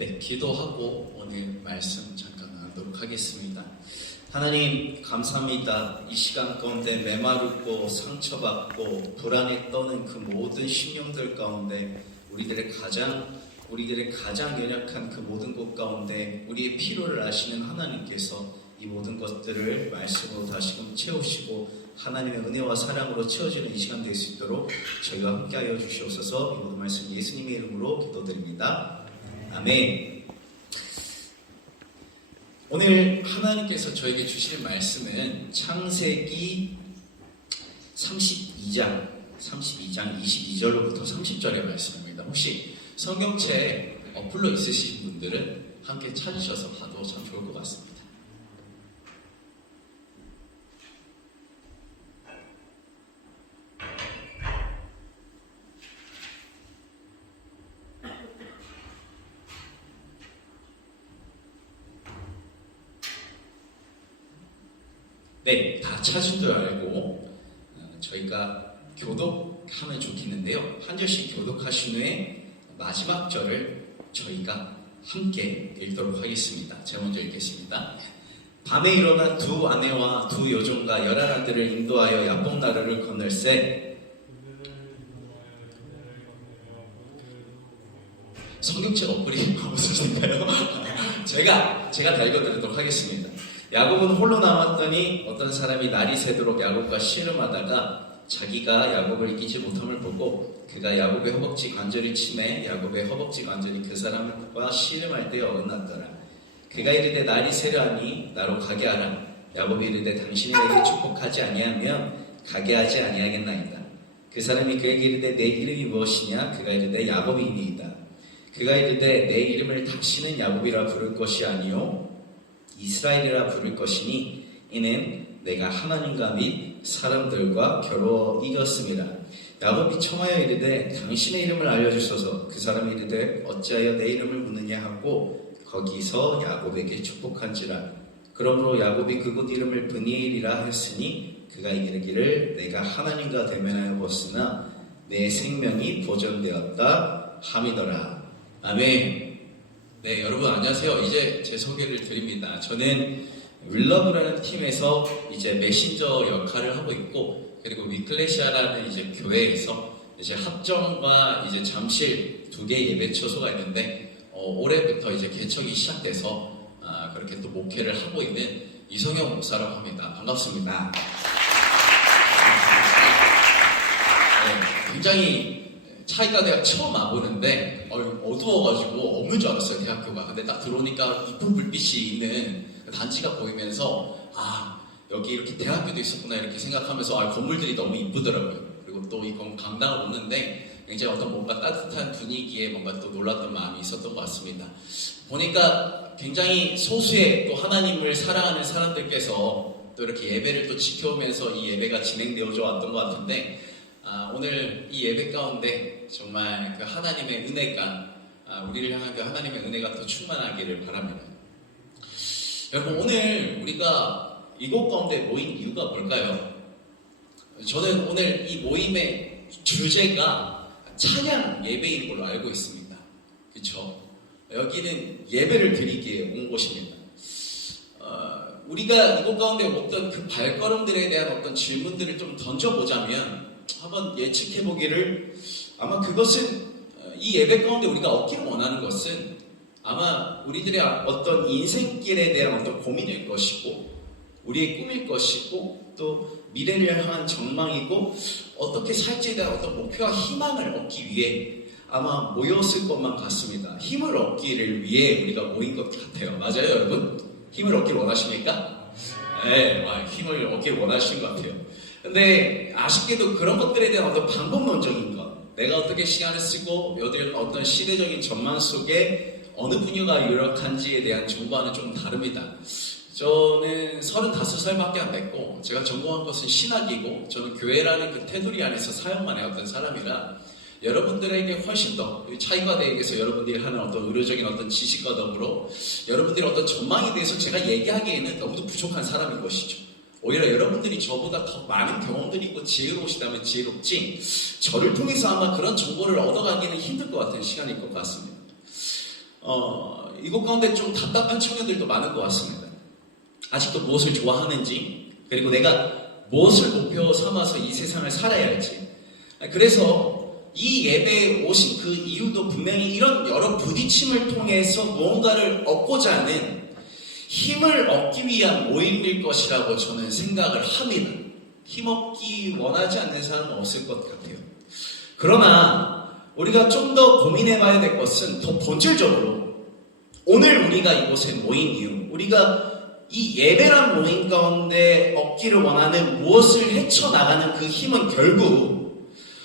네, 기도하고 오늘 말씀 잠깐 나누도록 하겠습니다. 하나님 감사합니다. 이 시간 가운데 메마르고 상처받고 불안에 떠는 그 모든 심령들 가운데 우리들의 가장 연약한 그 모든 곳 가운데 우리의 필요를 아시는 하나님께서 이 모든 것들을 말씀으로 다시금 채우시고 하나님의 은혜와 사랑으로 채워지는 이 시간 될 수 있도록 저희와 함께하여 주시옵소서. 이 모든 말씀 예수님의 이름으로 기도드립니다. 아멘. 오늘 하나님께서 저에게 주시는 말씀은 창세기 32장 22절로부터 30절의 말씀입니다. 혹시 성경책 어플로 있으신 분들은 함께 찾으셔서 봐도 참 좋을 것 같습니다. 네, 다 찾은 줄 알고 저희가 교독하면 좋겠는데요. 한 절씩 교독하신 후에 마지막 절을 저희가 함께 읽도록 하겠습니다. 제가 먼저 읽겠습니다. 밤에 일어나 두 아내와 두 여종과 열한 아들을 인도하여 야복 나루를 건널세. 성경책 어플이 없으신가요? 제가 다 읽어드리도록 하겠습니다. 야곱은 홀로 남았더니 어떤 사람이 날이 새도록 야곱과 씨름하다가 자기가 야곱을 이기지 못함을 보고 그가 야곱의 허벅지 관절을 치매 야곱의 허벅지 관절이 그 사람과 씨름할 때에 어긋났더라. 그가 이르되 날이 새려하니 나로 가게 하라. 야곱이 이르되 당신이 내게 축복하지 아니하면 가게 하지 아니하겠나이다. 그 사람이 그에게 이르되 내 이름이 무엇이냐? 그가 이르되 야곱이니이다. 그가 이르되 내 이름을 다시는 야곱이라 부를 것이 아니요 이스라엘이라 부를 것이니 이는 내가 하나님과 및 사람들과 겨루어 이겼음이라. 야곱이 청하여 이르되 당신의 이름을 알려주소서. 그 사람이 이르되 어찌하여 내 이름을 묻느냐 하고 거기서 야곱에게 축복한지라. 그러므로 야곱이 그곳 이름을 브니엘이라 했으니 그가 이르기를 내가 하나님과 대면하여 보았으나 내 생명이 보존되었다 함이더라. 아멘. 네, 여러분 안녕하세요. 이제 제 소개를 드립니다. 저는 윌러브라는 팀에서 이제 메신저 역할을 하고 있고, 그리고 위클레시아라는 이제 교회에서 이제 합정과 이제 잠실 두 개의 예배 처소가 있는데, 올해부터 이제 개척이 시작돼서 그렇게 또 목회를 하고 있는 이성영 목사라고 합니다. 반갑습니다. 네, 굉장히 차이가 내가 처음 와보는데 어두워가지고 없는 줄 알았어요, 대학교가. 근데 딱 들어오니까 이쁜 불빛이 있는 단지가 보이면서 여기 이렇게 대학교도 있었구나 이렇게 생각하면서 건물들이 너무 이쁘더라고요. 그리고 또 이 강당을 오는데 굉장히 어떤 뭔가 따뜻한 분위기에 뭔가 또 놀랐던 마음이 있었던 것 같습니다. 보니까 굉장히 소수의 또 하나님을 사랑하는 사람들께서 또 이렇게 예배를 또 지켜오면서 이 예배가 진행되어져 왔던 것 같은데, 오늘 이 예배 가운데 정말 그 하나님의 은혜가 우리를 향한 그 하나님의 은혜가 더 충만하기를 바랍니다. 여러분, 오늘 우리가 이곳 가운데 모인 이유가 뭘까요? 저는 오늘 이 모임의 주제가 찬양 예배인 걸로 알고 있습니다. 그렇죠? 여기는 예배를 드리기에 온 곳입니다. 우리가 이곳 가운데 어떤 그 발걸음들에 대한 어떤 질문들을 좀 던져보자면 한번 예측해보기를, 아마 그것은 이 예배 가운데 우리가 얻기를 원하는 것은 아마 우리들의 어떤 인생길에 대한 어떤 고민일 것이고 우리의 꿈일 것이고 또 미래를 향한 전망이고 어떻게 살지에 대한 어떤 목표와 희망을 얻기 위해 아마 모였을 것만 같습니다. 힘을 얻기를 위해 우리가 모인 것 같아요. 맞아요, 여러분? 힘을 얻기를 원하십니까? 네, 힘을 얻기를 원하시는 것 같아요. 근데 아쉽게도 그런 것들에 대한 어떤 방법론적인 것, 내가 어떻게 시간을 쓰고 어떤 시대적인 전망 속에 어느 분야가 유력한지에 대한 정보와는 좀 다릅니다. 저는 35살밖에 안 됐고 제가 전공한 것은 신학이고 저는 교회라는 그 테두리 안에서 사역만 해왔던 사람이라 여러분들에게 훨씬 더 차이가 대해서 여러분들이 하는 어떤 의료적인 어떤 지식과 더불어 여러분들의 어떤 전망에 대해서 제가 얘기하기에는 너무도 부족한 사람인 것이죠. 오히려 여러분들이 저보다 더 많은 경험들이 있고 지혜로우시다면 지혜롭지, 저를 통해서 아마 그런 정보를 얻어가기는 힘들 것 같은 시간일 것 같습니다. 이곳 가운데 좀 답답한 청년들도 많을 것 같습니다. 아직도 무엇을 좋아하는지, 그리고 내가 무엇을 목표 삼아서 이 세상을 살아야 할지. 그래서 이 예배에 오신 그 이유도 분명히 이런 여러 부딪힘을 통해서 무언가를 얻고자 하는 힘을 얻기 위한 모임일 것이라고 저는 생각을 합니다. 힘 얻기 원하지 않는 사람은 없을 것 같아요. 그러나 우리가 좀 더 고민해 봐야 될 것은 더 본질적으로 오늘 우리가 이곳에 모인 이유, 우리가 이 예배란 모임 가운데 얻기를 원하는 무엇을 헤쳐나가는 그 힘은 결국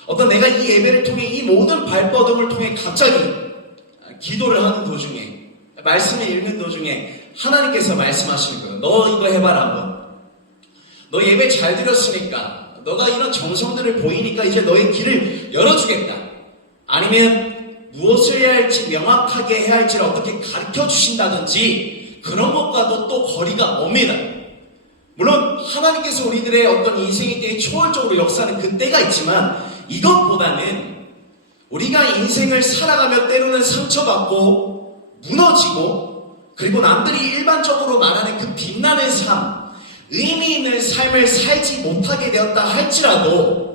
어떤 내가 이 예배를 통해 이 모든 발버둥을 통해 갑자기 기도를 하는 도중에 말씀을 읽는 도중에 하나님께서 말씀하시는 거예요. 너 이거 해봐라 한번. 너 예배 잘 드렸으니까 너가 이런 정성들을 보이니까 이제 너의 길을 열어주겠다. 아니면 무엇을 해야 할지 명확하게 해야 할지를 어떻게 가르쳐 주신다든지 그런 것과도 또 거리가 멉니다. 물론 하나님께서 우리들의 어떤 인생의 때에 초월적으로 역사하는 그 때가 있지만 이것보다는 우리가 인생을 살아가며 때로는 상처받고 무너지고 그리고 남들이 일반적으로 말하는 그 빛나는 삶, 의미 있는 삶을 살지 못하게 되었다 할지라도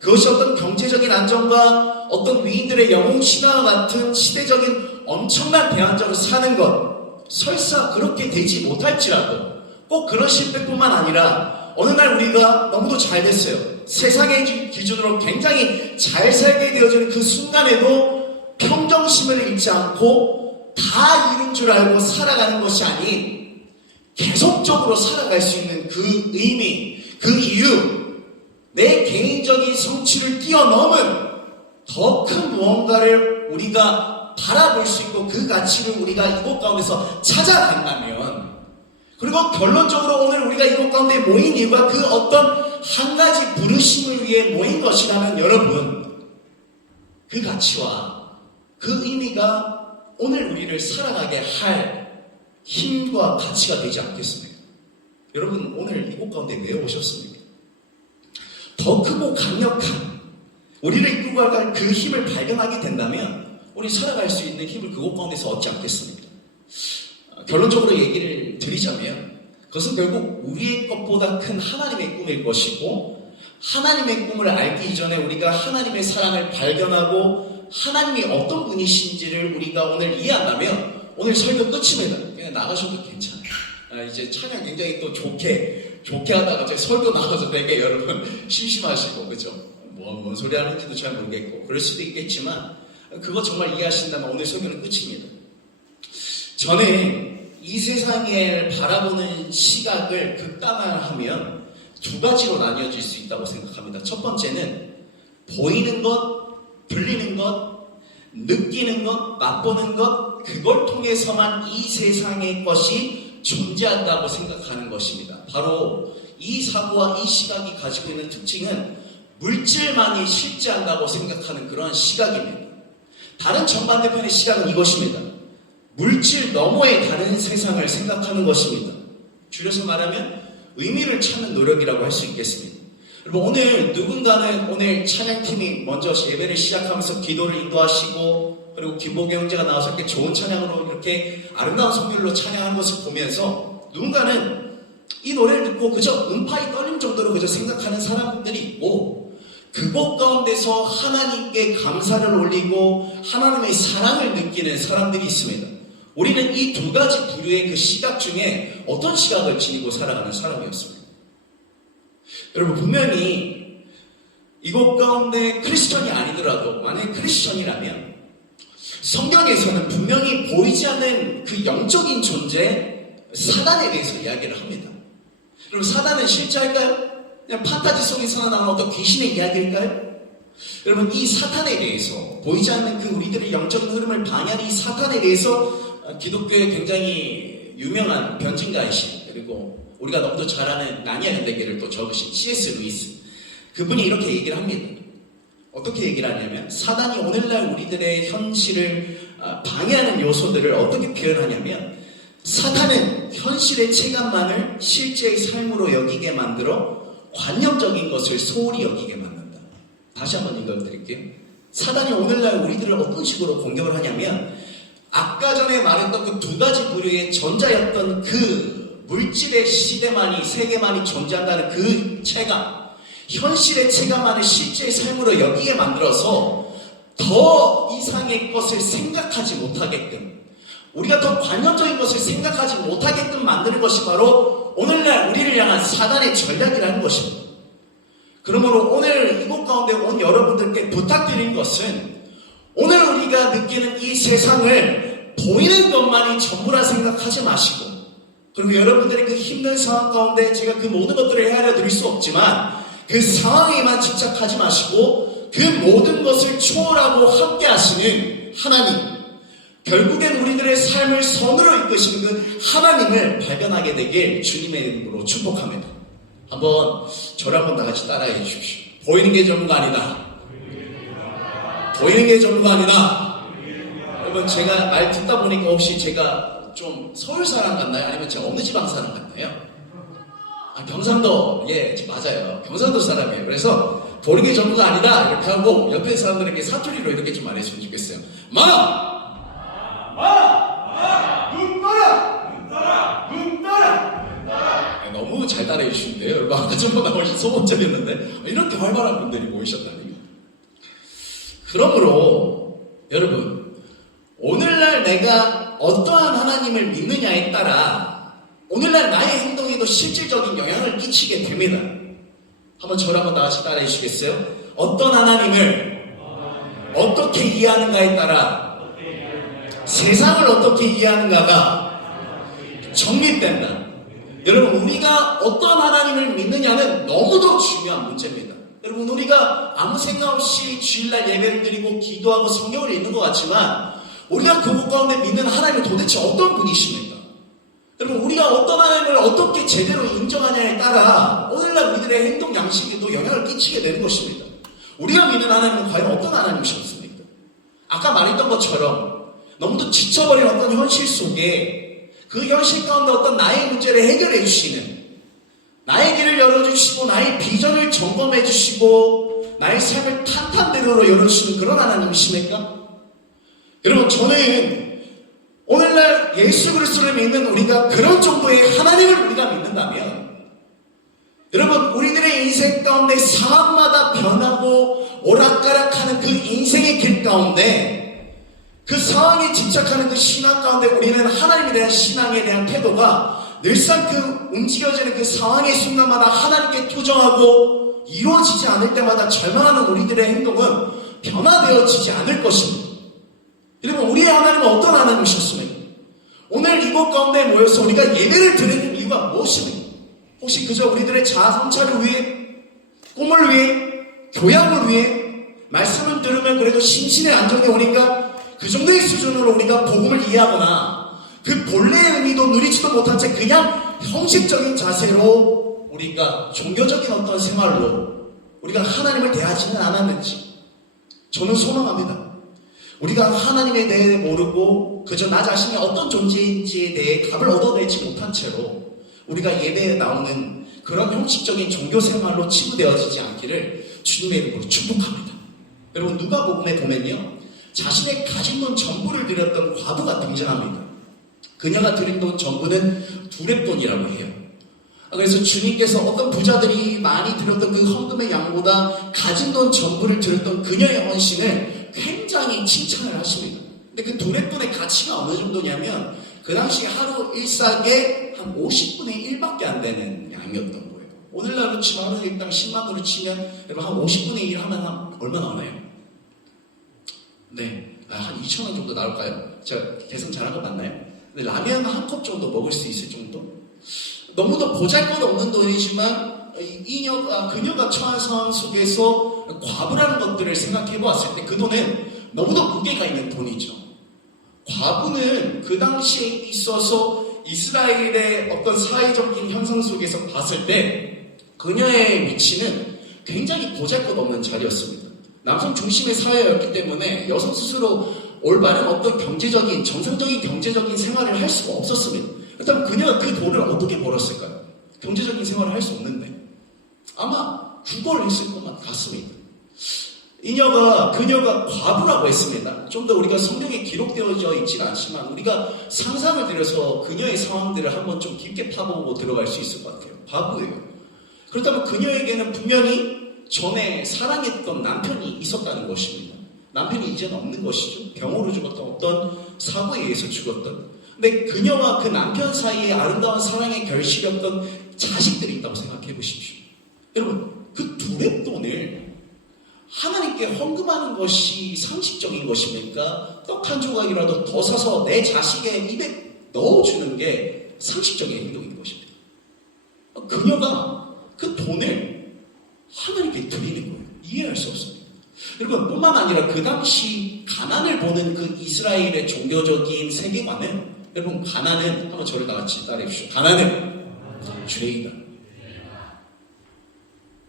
그것이 어떤 경제적인 안정과 어떤 위인들의 영웅신화와 같은 시대적인 엄청난 대안적으로 사는 것 설사 그렇게 되지 못할지라도 꼭 그런 실패뿐만 아니라 어느 날 우리가 너무도 잘 됐어요. 세상의 기준으로 굉장히 잘 살게 되어지는 그 순간에도 평정심을 잃지 않고 다 이룬 줄 알고 살아가는 것이 아닌 계속적으로 살아갈 수 있는 그 의미, 그 이유, 내 개인적인 성취를 뛰어넘은 더 큰 무언가를 우리가 바라볼 수 있고 그 가치를 우리가 이곳 가운데서 찾아간다면 그리고 결론적으로 오늘 우리가 이곳 가운데 모인 이유가 그 어떤 한 가지 부르심을 위해 모인 것이라면 여러분 그 가치와 그 의미가 오늘 우리를 살아가게 할 힘과 가치가 되지 않겠습니까? 여러분 오늘 이곳 가운데 왜 오셨습니까? 더 크고 강력한 우리를 이끌고 갈 그 힘을 발견하게 된다면 우리 살아갈 수 있는 힘을 그곳 가운데서 얻지 않겠습니까? 결론적으로 얘기를 드리자면 그것은 결국 우리의 것보다 큰 하나님의 꿈일 것이고 하나님의 꿈을 알기 이전에 우리가 하나님의 사랑을 발견하고 하나님이 어떤 분이신지를 우리가 오늘 이해한다면 오늘 설교 끝입니다. 그냥 나가셔도 괜찮아요. 이제 찬양 굉장히 또 좋게 하다가 제 설교 나가서 되게 여러분 심심하시고 그죠? 뭔 소리 하는지도 잘 모르겠고 그럴 수도 있겠지만 그거 정말 이해하신다면 오늘 설교는 끝입니다. 저는 이 세상을 바라보는 시각을 극단화하면 두 가지로 나뉘어질 수 있다고 생각합니다. 첫 번째는 보이는 것, 들리는 것, 느끼는 것, 맛보는 것 그걸 통해서만 이 세상의 것이 존재한다고 생각하는 것입니다. 바로 이 사고와 이 시각이 가지고 있는 특징은 물질만이 실제한다고 생각하는 그런 시각입니다. 다른 정반대편의 시각은 이것입니다. 물질 너머의 다른 세상을 생각하는 것입니다. 줄여서 말하면 의미를 찾는 노력이라고 할 수 있겠습니다. 여러분 오늘 누군가는 오늘 찬양팀이 먼저 예배를 시작하면서 기도를 인도하시고 그리고 김보경 형제가 나와서 이렇게 좋은 찬양으로 이렇게 아름다운 성결로 찬양한 것을 보면서 누군가는 이 노래를 듣고 그저 음파에 떨림 정도로 그저 생각하는 사람들이 있고 그곳 가운데서 하나님께 감사를 올리고 하나님의 사랑을 느끼는 사람들이 있습니다. 우리는 이 두 가지 부류의 그 시각 중에 어떤 시각을 지니고 살아가는 사람이었습니다. 여러분 분명히 이곳 가운데 크리스천이 아니더라도 만약에 크리스천이라면 성경에서는 분명히 보이지 않는 그 영적인 존재 사단에 대해서 이야기를 합니다. 여러분 사단은 실제할까요? 그냥 판타지 속에서 나오는 어떤 귀신의 이야기일까요? 여러분 이 사탄에 대해서 보이지 않는 그 우리들의 영적인 흐름을 방해하는 이 사탄에 대해서 기독교의 굉장히 유명한 변증가이신 그리고 우리가 너무도 잘 아는 나니아 현대기를 또 적으신 C.S. 루이스 그분이 이렇게 얘기를 합니다. 어떻게 얘기를 하냐면 사단이 오늘날 우리들의 현실을 방해하는 요소들을 어떻게 표현하냐면 사탄은 현실의 체감만을 실제의 삶으로 여기게 만들어 관념적인 것을 소홀히 여기게 만든다. 다시 한번 읽어드릴게요. 사단이 오늘날 우리들을 어떤 식으로 공격을 하냐면 아까 전에 말했던 그 두 가지 부류의 전자였던 그 물질의 시대만이 세계만이 존재한다는 그 체감, 현실의 체감만을 실제의 삶으로 여기에 만들어서 더 이상의 것을 생각하지 못하게끔, 우리가 더 관념적인 것을 생각하지 못하게끔 만드는 것이 바로 오늘날 우리를 향한 사단의 전략이라는 것입니다. 그러므로 오늘 이곳 가운데 온 여러분들께 부탁드리는 것은, 오늘 우리가 느끼는 이 세상을 보이는 것만이 전부라 생각하지 마시고, 그리고 여러분들의 그 힘든 상황 가운데 제가 그 모든 것들을 헤아려 드릴 수 없지만 그 상황에만 집착하지 마시고 그 모든 것을 초월하고 함께 하시는 하나님, 결국엔 우리들의 삶을 선으로 이끄시는 그 하나님을 발견하게 되길 주님의 이름으로 축복합니다. 한번 저를 한번 다 같이 따라해 주십시오. 보이는 게 전부가 아니다. 보이는 게 전부가 아니다. 여러분, 제가 말 듣다 보니까 혹시 제가 좀 서울 사람 같나요? 아니면 제가 어느 지방 사람 같나요? 경상도, 예, 맞아요. 경상도 사람이에요. 그래서 보는 게 전부가 아니다 이렇게 하고 옆에 사람들에게 사투리로 이렇게 좀 말했으면 좋겠어요. 눈 떠라! 너무 잘 따라해 주시는데요. 여러분, 아까 전보다 훨씬 소문적이었는데 이렇게 활발한 분들이 모이셨다는 거. 그러므로 여러분, 오늘날 내가 어떠한 하나님을 믿느냐에 따라 오늘날 나의 행동에도 실질적인 영향을 끼치게 됩니다. 한번 저를 한번 다 같이 따라해 주시겠어요? 어떤 하나님을 어떻게 이해하는가에 따라 세상을 어떻게 이해하는가가 정립된다. 여러분, 우리가 어떤 하나님을 믿느냐는 너무도 중요한 문제입니다. 여러분, 우리가 아무 생각 없이 주일날 예배를 드리고 기도하고 성경을 읽는 것 같지만 우리가 그곳 가운데 믿는 하나님은 도대체 어떤 분이십니까? 여러분, 우리가 어떤 하나님을 어떻게 제대로 인정하냐에 따라 오늘날 우리들의 행동 양식에도 영향을 끼치게 되는 것입니다. 우리가 믿는 하나님은 과연 어떤 하나님이셨습니까? 아까 말했던 것처럼 너무도 지쳐버린 어떤 현실 속에 그 현실 가운데 어떤 나의 문제를 해결해 주시는, 나의 길을 열어주시고 나의 비전을 점검해 주시고 나의 삶을 탄탄대로로 열어주시는 그런 하나님이십니까? 여러분, 저는 오늘날 예수 그리스도를 믿는 우리가 그런 정도의 하나님을 우리가 믿는다면, 여러분, 우리들의 인생 가운데 상황마다 변하고 오락가락하는 그 인생의 길 가운데 그 상황에 집착하는 그 신앙 가운데 우리는 하나님에 대한 신앙에 대한 태도가 늘상 그 움직여지는 그 상황의 순간마다 하나님께 투정하고 이루어지지 않을 때마다 절망하는 우리들의 행동은 변화되어지지 않을 것입니다. 여러분, 우리의 하나님은 어떤 하나님이셨습니까? 오늘 이곳 가운데 모여서 우리가 예배를 드리는 이유가 무엇입니까? 혹시 그저 우리들의 자아 성찰을 위해, 꿈을 위해, 교양을 위해, 말씀을 들으면 그래도 심신의 안정이 오니까 그 정도의 수준으로 우리가 복음을 이해하거나 그 본래의 의미도 누리지도 못한 채 그냥 형식적인 자세로 우리가 종교적인 어떤 생활로 우리가 하나님을 대하지는 않았는지 저는 소망합니다. 우리가 하나님에 대해 모르고 그저 나 자신이 어떤 존재인지에 대해 답을 얻어내지 못한 채로 우리가 예배에 나오는 그런 형식적인 종교 생활로 치부되어지지 않기를 주님의 이름으로 축복합니다. 여러분, 누가복음에 보면요, 자신의 가진 돈 전부를 드렸던 과부가 등장합니다. 그녀가 드린 돈 전부는 두렙돈이라고 해요. 그래서 주님께서 어떤 부자들이 많이 드렸던 그 헌금의 양보다 가진 돈 전부를 드렸던 그녀의 헌신을 굉장히 칭찬을 하십니다. 근데 그 두렙돈의 가치가 어느 정도냐면 그 당시 하루 일삭에 한 50분의 1밖에 안 되는 양이었던 거예요. 오늘날로 치면 하루 일당 10만원으로 치면 여러분 한 50분의 1 하면 한 얼마 나와요? 네, 한 2,000원 정도 나올까요? 제가 계산 잘한 거 맞나요? 근데 라면 한 컵 정도 먹을 수 있을 정도? 너무도 보잘것없는 돈이지만 그녀가 처한 상황 속에서 과부라는 것들을 생각해 보았을 때 그 돈은 너무도 무게가 있는 돈이죠. 과부는 그 당시에 있어서 이스라엘의 어떤 사회적인 형상 속에서 봤을 때 그녀의 위치는 굉장히 보잘것없는 자리였습니다. 남성 중심의 사회였기 때문에 여성 스스로 올바른 어떤 경제적인, 정상적인 경제적인 생활을 할 수가 없었습니다. 그렇다면 그녀가 그 돈을 어떻게 벌었을까요? 경제적인 생활을 할 수 없는데 아마 구걸을 했을 것만 같습니다. 그녀가 과부라고 했습니다. 좀 더 우리가 성경에 기록되어져 있진 않지만 우리가 상상을 들여서 그녀의 상황들을 한번 좀 깊게 파보고 들어갈 수 있을 것 같아요. 과부예요. 그렇다면 그녀에게는 분명히 전에 사랑했던 남편이 있었다는 것입니다. 남편이 이제는 없는 것이죠. 병으로 죽었던 어떤 사고에 의해서 죽었던. 근데 그녀와 그 남편 사이에 아름다운 사랑의 결실이었던 자식들이 있다고 생각해 보십시오. 여러분, 그 둘의 돈을 하나님께 헌금하는 것이 상식적인 것입니까? 떡 한 조각이라도 더 사서 내 자식의 입에 넣어주는 게 상식적인 행동인 것입니다. 그녀가 그 돈을 하나님께 드리는 거예요. 이해할 수 없습니다. 여러분, 뿐만 아니라 그 당시 가난을 보는 그 이스라엘의 종교적인 세계관은, 여러분, 가난은, 한번 저를 다 같이 따라해 주십시오. 가난은 죄이다.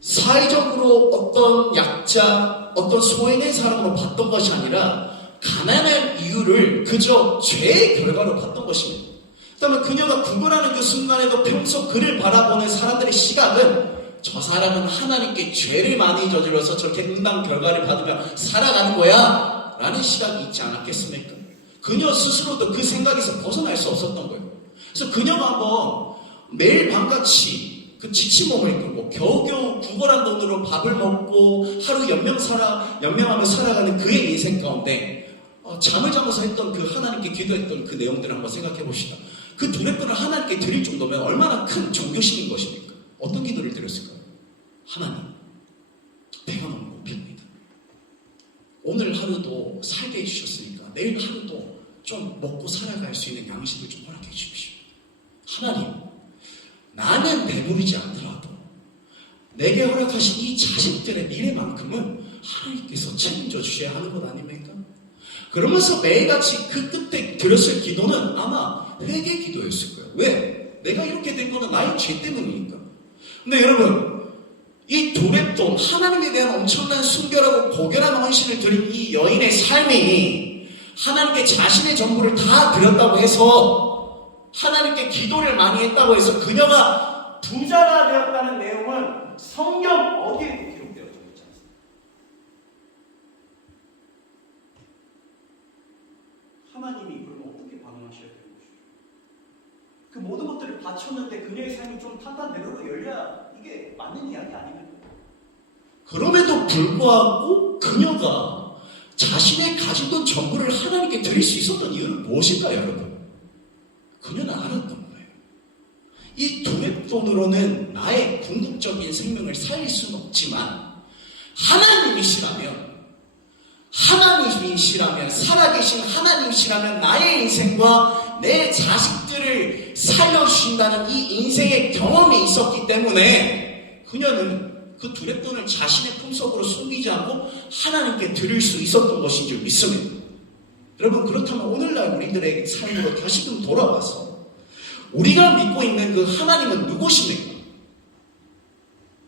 사회적으로 어떤 약자, 어떤 소외된 사람으로 봤던 것이 아니라 가난한 이유를 그저 죄의 결과로 봤던 것입니다. 그렇다면 그녀가 구걸하는 그 순간에도 평소 그를 바라보는 사람들의 시각은 저 사람은 하나님께 죄를 많이 저질러서 저렇게 응당 결과를 받으며 살아가는 거야 라는 시각이 있지 않았겠습니까? 그녀 스스로도 그 생각에서 벗어날 수 없었던 거예요. 그래서 그녀가 한번 매일 밤같이 그 지친 몸을 이끌고 겨우겨우 구걸한 돈으로 밥을 먹고 하루 연명하며 살아가는 그의 인생 가운데 잠을 자면서 했던 그 하나님께 기도했던 그 내용들을 한번 생각해 봅시다. 그 돈의 돈을 하나님께 드릴 정도면 얼마나 큰 종교심인 것입니까? 어떤 기도를 드렸을까요? 하나님, 배가 너무 고픕니다. 오늘 하루도 살게 해주셨으니까 내일 하루도 좀 먹고 살아갈 수 있는 양식을 좀 허락해 주십시오. 하나님, 나는 배부르지 않더라도 내게 허락하신 이 자식들의 미래만큼은 하나님께서 책임져 주셔야 하는 것 아닙니까? 그러면서 매일같이 그 끝에 드렸을 기도는 아마 회개 기도였을 거예요. 왜? 내가 이렇게 된 거는 나의 죄 때문이니까. 근데 여러분, 이 도랫돈, 하나님에 대한 엄청난 순결하고 고결한 헌신을 드린 이 여인의 삶이 하나님께 자신의 전부를 다 드렸다고 해서, 하나님께 기도를 많이 했다고 해서 그녀가 부자가 되었다는 내용은 성경 어디에 기록되어 있지 않습니까? 하나님이 그러면 어떻게 반응하셔야 되는 것이죠? 그 모든 것들을 바쳤는데 그녀의 삶이 좀 탄탄대로로 열려야 이게 맞는 이야기 아닙니까? 그럼에도 불구하고 그녀가 자신의 가진 돈 전부를 하나님께 드릴 수 있었던 이유는 무엇일까요, 여러분? 그녀는 알았던 거예요. 이 도랫돈으로는 나의 궁극적인 생명을 살릴 수는 없지만 하나님이시라면 살아계신 하나님이시라면 나의 인생과 내 자식들을 살려주신다는 이 인생의 경험이 있었기 때문에 그녀는 그 두랫돈을 자신의 품속으로 숨기지 않고 하나님께 드릴 수 있었던 것인 줄 믿습니다. 여러분, 그렇다면 오늘날 우리들의 삶으로 다시금 돌아와서 우리가 믿고 있는 그 하나님은 누구십니까?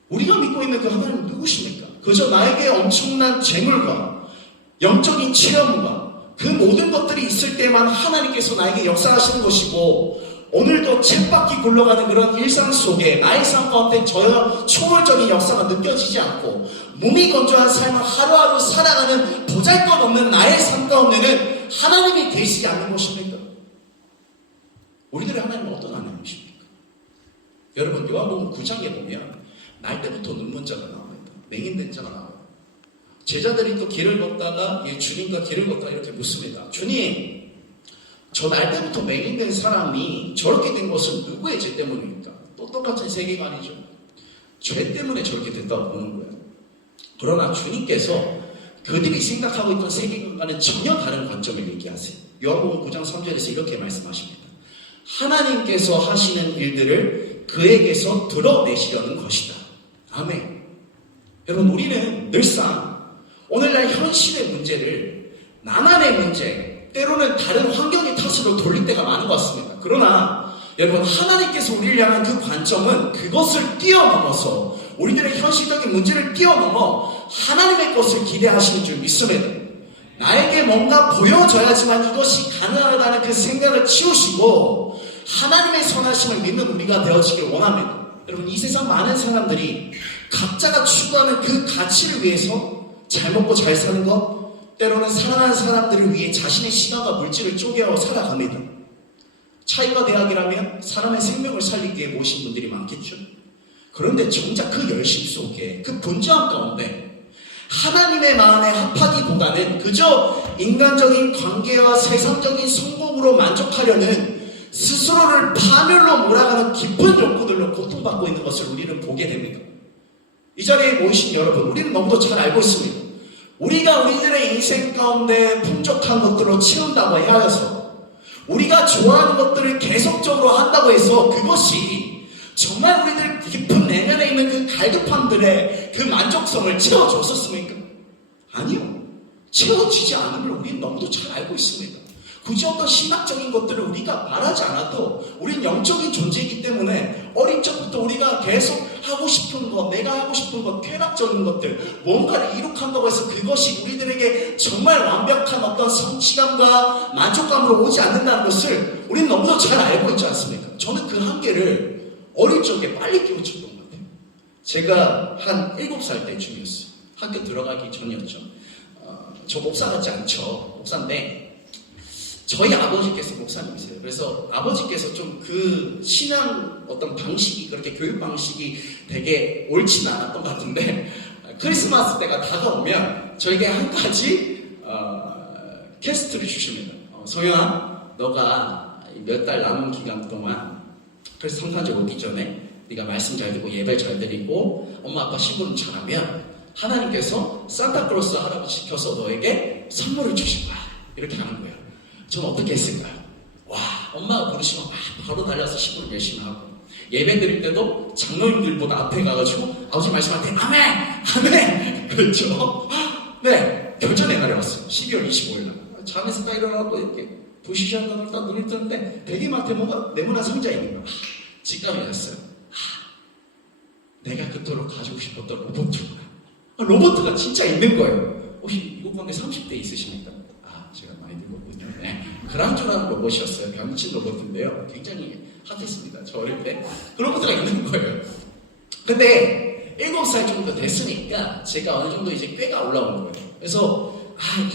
우리가 믿고 있는 그 하나님은 누구십니까? 그저 나에게 엄청난 재물과 영적인 체험과 그 모든 것들이 있을 때만 하나님께서 나에게 역사하시는 것이고, 오늘도 쳇바퀴 굴러가는 그런 일상 속에 나의 삶 가운데 저 초월적인 역사가 느껴지지 않고 몸이 건조한 삶을 하루하루 살아가는 보잘것없는 나의 삶 가운데는 하나님이 계시지 않는 것입니까? 우리들의 하나님은 어떤 하나님이십니까? 여러분, 요한복음 9장에 보면 날 때부터 눈먼 자가 나옵니다. 맹인된 자가 나와요. 제자들이 또 길을 걷다가 주님과 길을 걷다가 이렇게 묻습니다. 주님, 저 날 때부터 맹인된 사람이 저렇게 된 것은 누구의 죄 때문입니까? 또 똑같은 세계관이죠. 죄 때문에 저렇게 됐다고 보는 거예요. 그러나 주님께서 그들이 생각하고 있던 세계관과는 전혀 다른 관점을 얘기하세요. 요한복음 9장 3절에서 이렇게 말씀하십니다. 하나님께서 하시는 일들을 그에게서 드러내시려는 것이다. 아멘. 여러분, 우리는 늘상 오늘날 현실의 문제를 나만의 문제, 때로는 다른 환경의 탓으로 돌릴 때가 많은 것 같습니다. 그러나 여러분, 하나님께서 우리를 향한 그 관점은 그것을 뛰어넘어서, 우리들의 현실적인 문제를 뛰어넘어 하나님의 것을 기대하시는 줄 믿습니다. 나에게 뭔가 보여져야지만 이것이 가능하다는 그 생각을 치우시고 하나님의 선하심을 믿는 우리가 되어지길 원합니다. 여러분, 이 세상 많은 사람들이 각자가 추구하는 그 가치를 위해서 잘 먹고 잘 사는 것, 때로는 사랑하는 사람들을 위해 자신의 시간과 물질을 쪼개어 살아갑니다. 차이가 대학이라면 사람의 생명을 살리기 위해 모신 분들이 많겠죠. 그런데 정작 그 열심 속에, 그 분주함 가운데 하나님의 마음에 합하기보다는 그저 인간적인 관계와 세상적인 성공으로 만족하려는 스스로를 파멸로 몰아가는 깊은 욕구들로 고통받고 있는 것을 우리는 보게 됩니다. 이 자리에 모이신 여러분, 우리는 너무도 잘 알고 있습니다. 우리가 우리들의 인생 가운데 풍족한 것들로 채운다고 하여서 우리가 좋아하는 것들을 계속적으로 한다고 해서 그것이 정말 우리들 깊은 내면에 있는 그 갈급함들의 그 만족성을 채워줬었습니까? 아니요. 채워지지 않은 걸 우리는 너무도 잘 알고 있습니다. 굳이 어떤 신학적인 것들을 우리가 말하지 않아도 우리는 영적인 존재이기 때문에 어린 적부터 우리가 계속 하고 싶은 것, 내가 하고 싶은 것, 쾌락적인 것들, 뭔가를 이룩한다고 해서 그것이 우리들에게 정말 완벽한 어떤 성취감과 만족감으로 오지 않는다는 것을 우리는 너무도 잘 알고 있지 않습니까? 저는 그 한계를 어릴 적에 빨리 깨우쳤던 것 같아요. 제가 한 7살 때쯤이었어요. 학교 들어가기 전이었죠. 저 목사 같지 않죠. 목사인데 저희 아버지께서 목사님이세요. 그래서 아버지께서 좀 그 신앙 어떤 방식이, 그렇게 교육 방식이 되게 옳지는 않았던 것 같은데, 크리스마스 때가 다가오면 저에게 한 가지 퀘스트를 주십니다. 소영아, 너가 몇 달 남은 기간 동안, 그래서 성탄절 오기 전에 네가 말씀 잘 듣고 예배 잘 드리고 엄마 아빠 시골은 잘하면 하나님께서 산타클로스 할아버지 시켜서 너에게 선물을 주실 거야. 이렇게 하는 거예요. 저는 어떻게 했을까요? 와, 엄마가 부르시면 바로 달려서 시골을 열심히 하고, 예배 드릴 때도 장로님들보다 앞에 가가지고 아버지 말씀할 때 아멘! 아멘! 그렇죠? 네, 결전의 날이 왔어요. 12월 25일 날. 잠에서 딱 일어나고 이렇게 부시시한 눈을 딱 눈을 뜨는데 대기마트에 뭔가 네모난 상자에 있는 거야. 직감이 났어요. 내가 그토록 가지고 싶었던 로봇이구나. 로봇가 진짜 있는 거예요. 혹시 이곳 가운데 30대 있으십니까? 제가 많이 늙었군요. 네. 그랑조라는 로봇이었어요. 변신 로봇인데요. 굉장히 핫했습니다. 저 어릴 때. 그 로봇가 있는 거예요. 근데 7살 정도 됐으니까 제가 어느 정도 이제 꾀가 올라오는 거예요. 그래서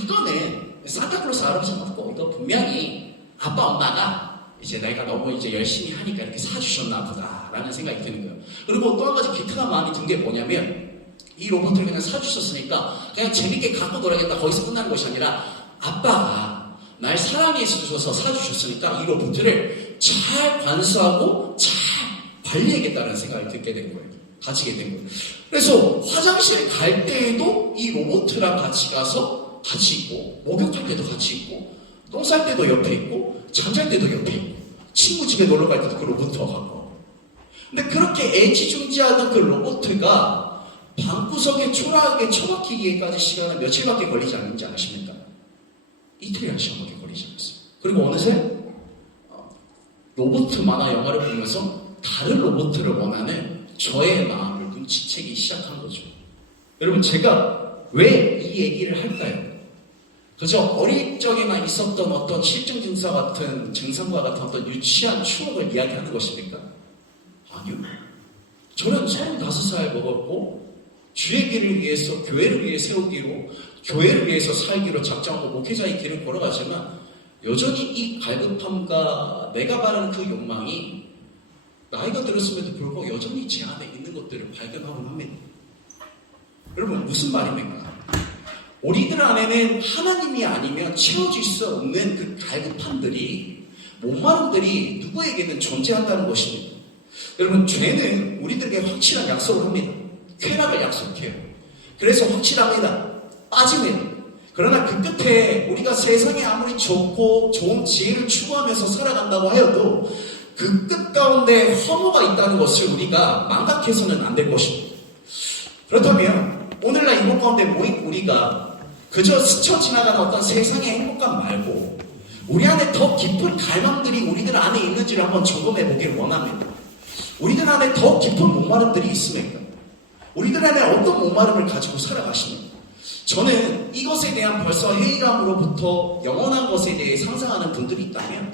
이거는 산타클로스 할아버지 맞고 이거 분명히 아빠 엄마가 이제 내가 너무 이제 열심히 하니까 이렇게 사주셨나 보다라는 생각이 드는 거예요. 그리고 또 한 가지 기특한 마음이 든 게 뭐냐면 이 로봇을 그냥 사주셨으니까 그냥 재밌게 갖고 놀아야겠다 거기서 끝나는 것이 아니라 아빠가 날 사랑해 주셔서 사주셨으니까 이 로봇을 잘 관수하고 잘 관리해야겠다는 생각을 듣게 된 거예요. 가지게 된 거예요. 그래서 화장실 갈 때에도 이 로봇이랑 같이 가서 같이 있고, 목욕할 때도 같이 있고, 똥 쌀 때도 옆에 있고, 잠잘 때도 옆에 있고, 친구 집에 놀러 갈 때도 그 로봇과 갖고. 근데 그렇게 애지중지하던 그 로봇가 방구석에 초라하게 처박히기까지 시간은 며칠밖에 걸리지 않는지 아십니까? 이틀이나 시간밖에 걸리지 않았어요. 그리고 어느새 로봇 만화 영화를 보면서 다른 로봇을 원하는 저의 마음을 눈치채기 시작한 거죠. 여러분, 제가 왜 이 얘기를 할까요? 그저 어릴 적에만 있었던 어떤 실증 증서 같은 증상과 같은 어떤 유치한 추억을 이야기하는 것입니까? 아니요. 저는 35살 먹었고 주의 길을 위해서, 교회를 위해 세우기로, 교회를 위해서 살기로 작정하고 목회자의 길을 걸어가지만 여전히 이 갈급함과 내가 바라는 그 욕망이 나이가 들었음에도 불구하고 여전히 제 안에 있는 것들을 발견하곤 합니다. 여러분, 무슨 말입니까? 우리들 안에는 하나님이 아니면 채워질 수 없는 그 갈급함들이, 목마름들이 누구에게는 존재한다는 것입니다. 여러분, 죄는 우리들에게 확실한 약속을 합니다. 쾌락을 약속해요. 그래서 확실합니다. 빠집니다. 그러나 그 끝에 우리가 세상에 아무리 좋고 좋은 지혜를 추구하면서 살아간다고 하여도 그 끝 가운데 허무가 있다는 것을 우리가 망각해서는 안 될 것입니다. 그렇다면 오늘날 이곳 가운데 모인 우리가 그저 스쳐 지나가는 어떤 세상의 행복감 말고 우리 안에 더 깊은 갈망들이 우리들 안에 있는지를 한번 점검해 보기를 원합니다. 우리들 안에 더 깊은 목마름들이 있습니까? 우리들 안에 어떤 목마름을 가지고 살아가십니까? 저는 이것에 대한 벌써 회의감으로부터 영원한 것에 대해 상상하는 분들이 있다면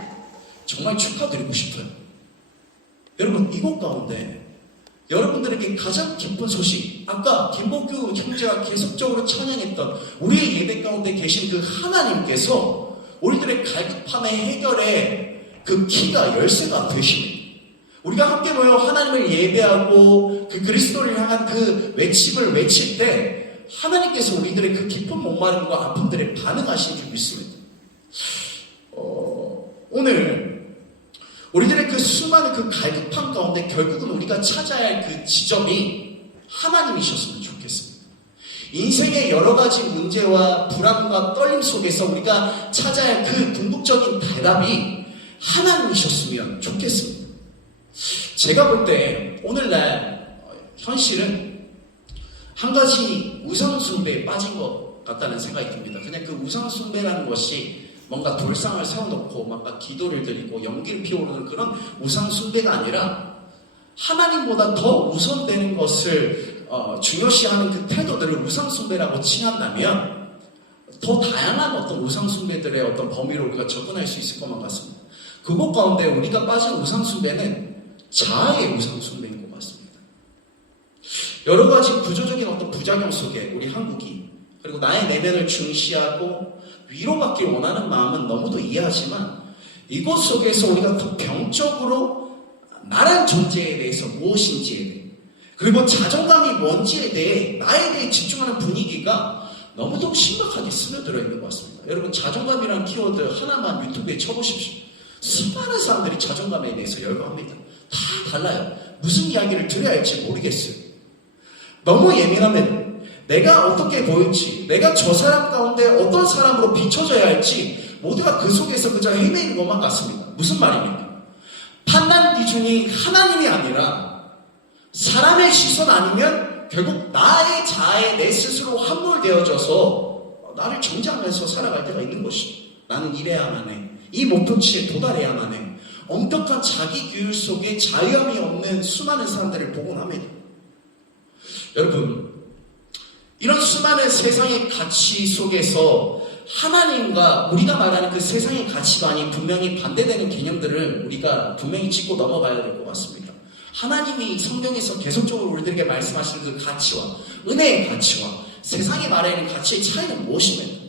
정말 축하드리고 싶어요. 여러분, 이곳 가운데 여러분들에게 가장 기쁜 소식, 아까 김복규 형제가 계속적으로 찬양했던 우리의 예배 가운데 계신 그 하나님께서 우리들의 갈급함의 해결에 그 키가 열쇠가 되십니다. 우리가 함께 모여 하나님을 예배하고 그 그리스도를 향한 그 외침을 외칠 때 하나님께서 우리들의 그 깊은 목마름과 아픔들에 반응하시는 줄 믿습니다. 오늘 우리들의 그 수많은 그 갈급함 가운데 결국은 우리가 찾아야 할 그 지점이 하나님이셨으면 좋겠습니다. 인생의 여러 가지 문제와 불안과 떨림 속에서 우리가 찾아야 할 그 궁극적인 대답이 하나님이셨으면 좋겠습니다. 제가 볼 때 오늘날 현실은 한 가지 우상숭배에 빠진 것 같다는 생각이 듭니다. 그냥 그 우상숭배라는 것이 뭔가 돌상을 세워놓고 뭔가 기도를 드리고 연기를 피우는 그런 우상숭배가 아니라 하나님보다 더 우선되는 것을 중요시하는 그 태도들을 우상숭배라고 칭한다면 더 다양한 어떤 우상숭배들의 어떤 범위로 우리가 접근할 수 있을 것만 같습니다. 그것 가운데 우리가 빠진 우상숭배는 자아의 우상숭배인 것 같습니다. 여러 가지 구조적인 어떤 부작용 속에 우리 한국이 그리고 나의 내면을 중시하고 위로받길 원하는 마음은 너무도 이해하지만 이것 속에서 우리가 더 병적으로 나란 존재에 대해서 무엇인지에 대해 그리고 자존감이 뭔지에 대해 나에 대해 집중하는 분위기가 너무도 심각하게 스며들어 있는 것 같습니다. 여러분 자존감이라는 키워드 하나만 유튜브에 쳐보십시오. 수많은 사람들이 자존감에 대해서 열거합니다. 다 달라요. 무슨 이야기를 드려야 할지 모르겠어요. 너무 예민하면 내가 어떻게 보일지, 내가 저 사람 가운데 어떤 사람으로 비춰져야 할지 모두가 그 속에서 그저 헤매는 것만 같습니다. 무슨 말입니까? 판단 기준이 하나님이 아니라 사람의 시선 아니면 결국 나의 자아에 내 스스로 함몰되어져서 나를 정지하면서 살아갈 때가 있는 것이죠. 나는 이래야만 해. 이 목표치에 도달해야만 해. 엄격한 자기 규율 속에 자유함이 없는 수많은 사람들을 보곤 합니다. 여러분, 이런 수많은 세상의 가치 속에서 하나님과 우리가 말하는 그 세상의 가치관이 분명히 반대되는 개념들을 우리가 분명히 짚고 넘어가야 될 것 같습니다. 하나님이 성경에서 계속적으로 우리들에게 말씀하시는 그 가치와 은혜의 가치와 세상이 말하는 가치의 차이는 무엇입니까?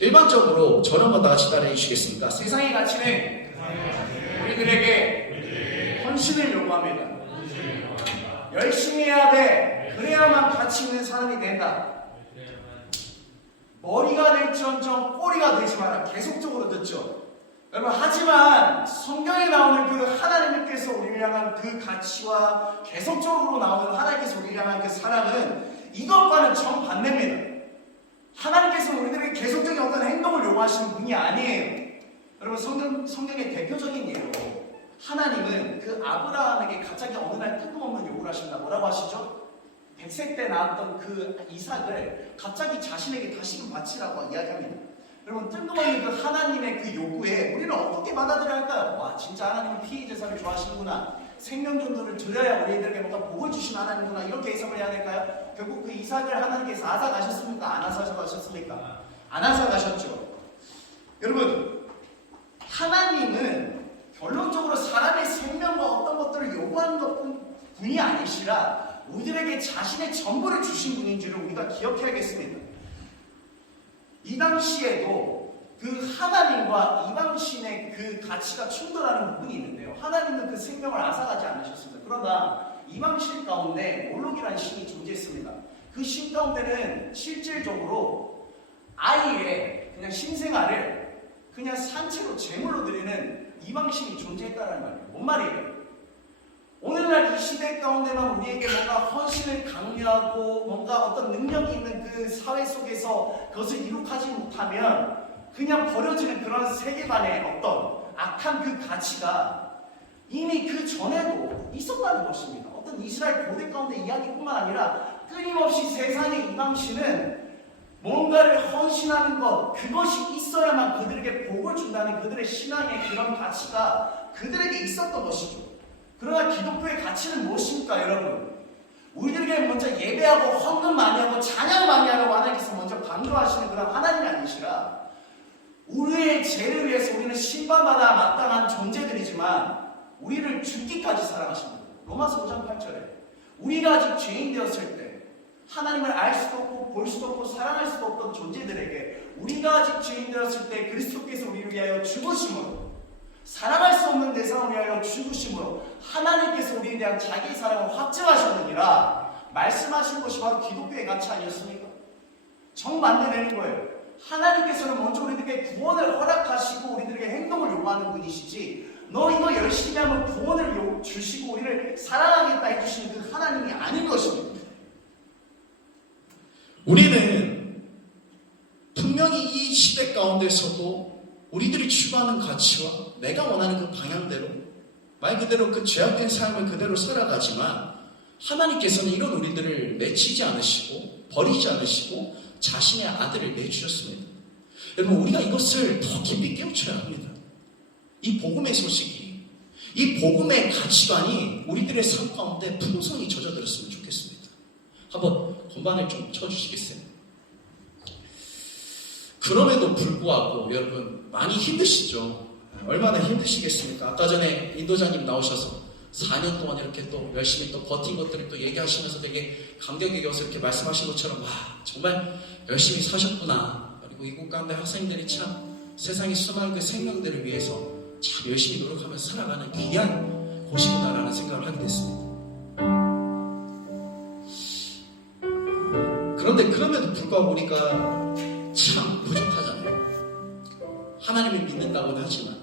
일반적으로 저를 한번 다 같이 따라해 주시겠습니까? 세상의 가치는 우리들에게 헌신을 요구합니다. 열심히 해야 돼. 그래야만 가치 있는 사람이 된다. 머리가 될지언정 꼬리가 되지 마라. 계속적으로 듣죠. 여러분, 하지만 성경에 나오는 그 하나님께서 우리를 향한 그 가치와 계속적으로 나오는 하나님께서 우리를 향한 그 사랑은 이것과는 정반대입니다. 하나님께서 우리들에게 계속적인 어떤 행동을 요구하시는 분이 아니에요. 여러분, 성경의 대표적인 예로 하나님은 그 아브라함에게 갑자기 어느 날 뜬금없는 요구를 하십니다. 뭐라고 하시죠? 100세 때 낳았던 그 이삭을 갑자기 자신에게 다시금 바치라고 이야기합니다. 여러분, 뜬금없는 그 하나님의 그 요구에 우리는 어떻게 받아들여야 할까요? 와, 진짜 하나님은 피의제사를 좋아하시는구나. 생명전도를 드려야 우리들에게 뭔가 복을 주신 하나님구나. 이렇게 해석을 해야 될까요? 결국 그 이삭을 하나님께서 앗아가셨습니까? 안 앗아가셨습니까? 안 앗아가셨죠. 여러분, 하나님은 결론적으로 사람의 생명과 어떤 것들을 요구하는 것뿐이 아니시라 우리들에게 자신의 전부를 주신 분인 줄을 우리가 기억해야겠습니다. 이 당시에도 그 하나님과 이방신의 그 가치가 충돌하는 부분이 있는데요. 하나님은 그 생명을 앗아가지 않으셨습니다. 그러나 이방신 가운데 몰록이라는 신이 존재했습니다. 그 신 가운데는 실질적으로 아이의 그냥 신생아를 그냥 산채로 제물로 드리는 이방신이 존재했다는 말이에요. 뭔 말이에요? 오늘날 이 시대 가운데만 우리에게 뭔가 헌신을 강요하고 뭔가 어떤 능력이 있는 그 사회 속에서 그것을 이룩하지 못하면 그냥 버려지는 그런 세계관의 어떤 악한 그 가치가 이미 그 전에도 있었다는 것입니다. 어떤 이스라엘 고대 가운데 이야기뿐만 아니라 끊임없이 세상의 이방신은 뭔가를 헌신하는 것, 그것이 있어야만 그들에게 복을 준다는 그들의 신앙의 그런 가치가 그들에게 있었던 것이죠. 그러나 기독교의 가치는 무엇입니까, 여러분? 우리들에게 먼저 예배하고 헌금 많이 하고 찬양 많이 하라고 하나님께서 먼저 강조하시는 그런 하나님이 아니시라 우리의 죄를 위해서 우리는 심판받아 마땅한 존재들이지만 우리를 죽기까지 사랑하십니다. 로마서 5장 8절에 우리가 아직 죄인 되었을 때 하나님을 알 수도 없고 볼 수도 없고 사랑할 수도 없던 존재들에게 우리가 아직 죄인 되었을 때 그리스도께서 우리를 위하여 죽으심으로, 사랑할 수 없는 대상을 위하여 죽으심으로 하나님께서 우리에 대한 자기 사랑을 확증하셨느니라 말씀하신 것이 바로 기독교의 가치 아니었습니까? 정반대되는 거예요. 하나님께서는 먼저 우리들에게 구원을 허락하시고 우리들에게 행동을 요구하는 분이시지, 너 이거 열심히 하면 구원을 주시고 우리를 사랑하겠다 해주시는 그 하나님이 아닌 것입니다. 우리는 분명히 이 시대 가운데서도 우리들이 추구하는 가치와 내가 원하는 그 방향대로 말 그대로 그 죄악된 삶을 그대로 살아가지만, 하나님께서는 이런 우리들을 내치지 않으시고 버리지 않으시고 자신의 아들을 내주셨습니다. 여러분, 우리가 이것을 더 깊이 깨우쳐야 합니다. 이 복음의 소식이, 이 복음의 가치관이 우리들의 삶 가운데 풍성히 젖어들었으면 좋겠습니다. 한번 건반을 좀 쳐주시겠어요? 그럼에도 불구하고 여러분 많이 힘드시죠? 얼마나 힘드시겠습니까? 아까 전에 인도자님 나오셔서 4년 동안 이렇게 또 열심히 또 버틴 것들을 또 얘기하시면서 되게 감격에 겨워서 이렇게 말씀하신 것처럼, 와, 정말 열심히 사셨구나. 그리고 이곳 가운데 학생들이 참 세상의 수많은 그 생명들을 위해서 참 열심히 노력하면서 살아가는 귀한 곳이구나라는 생각을 하게 됐습니다. 그런데 그럼에도 불구하고 우리가 참 부족하잖아요. 하나님을 믿는다고는 하지만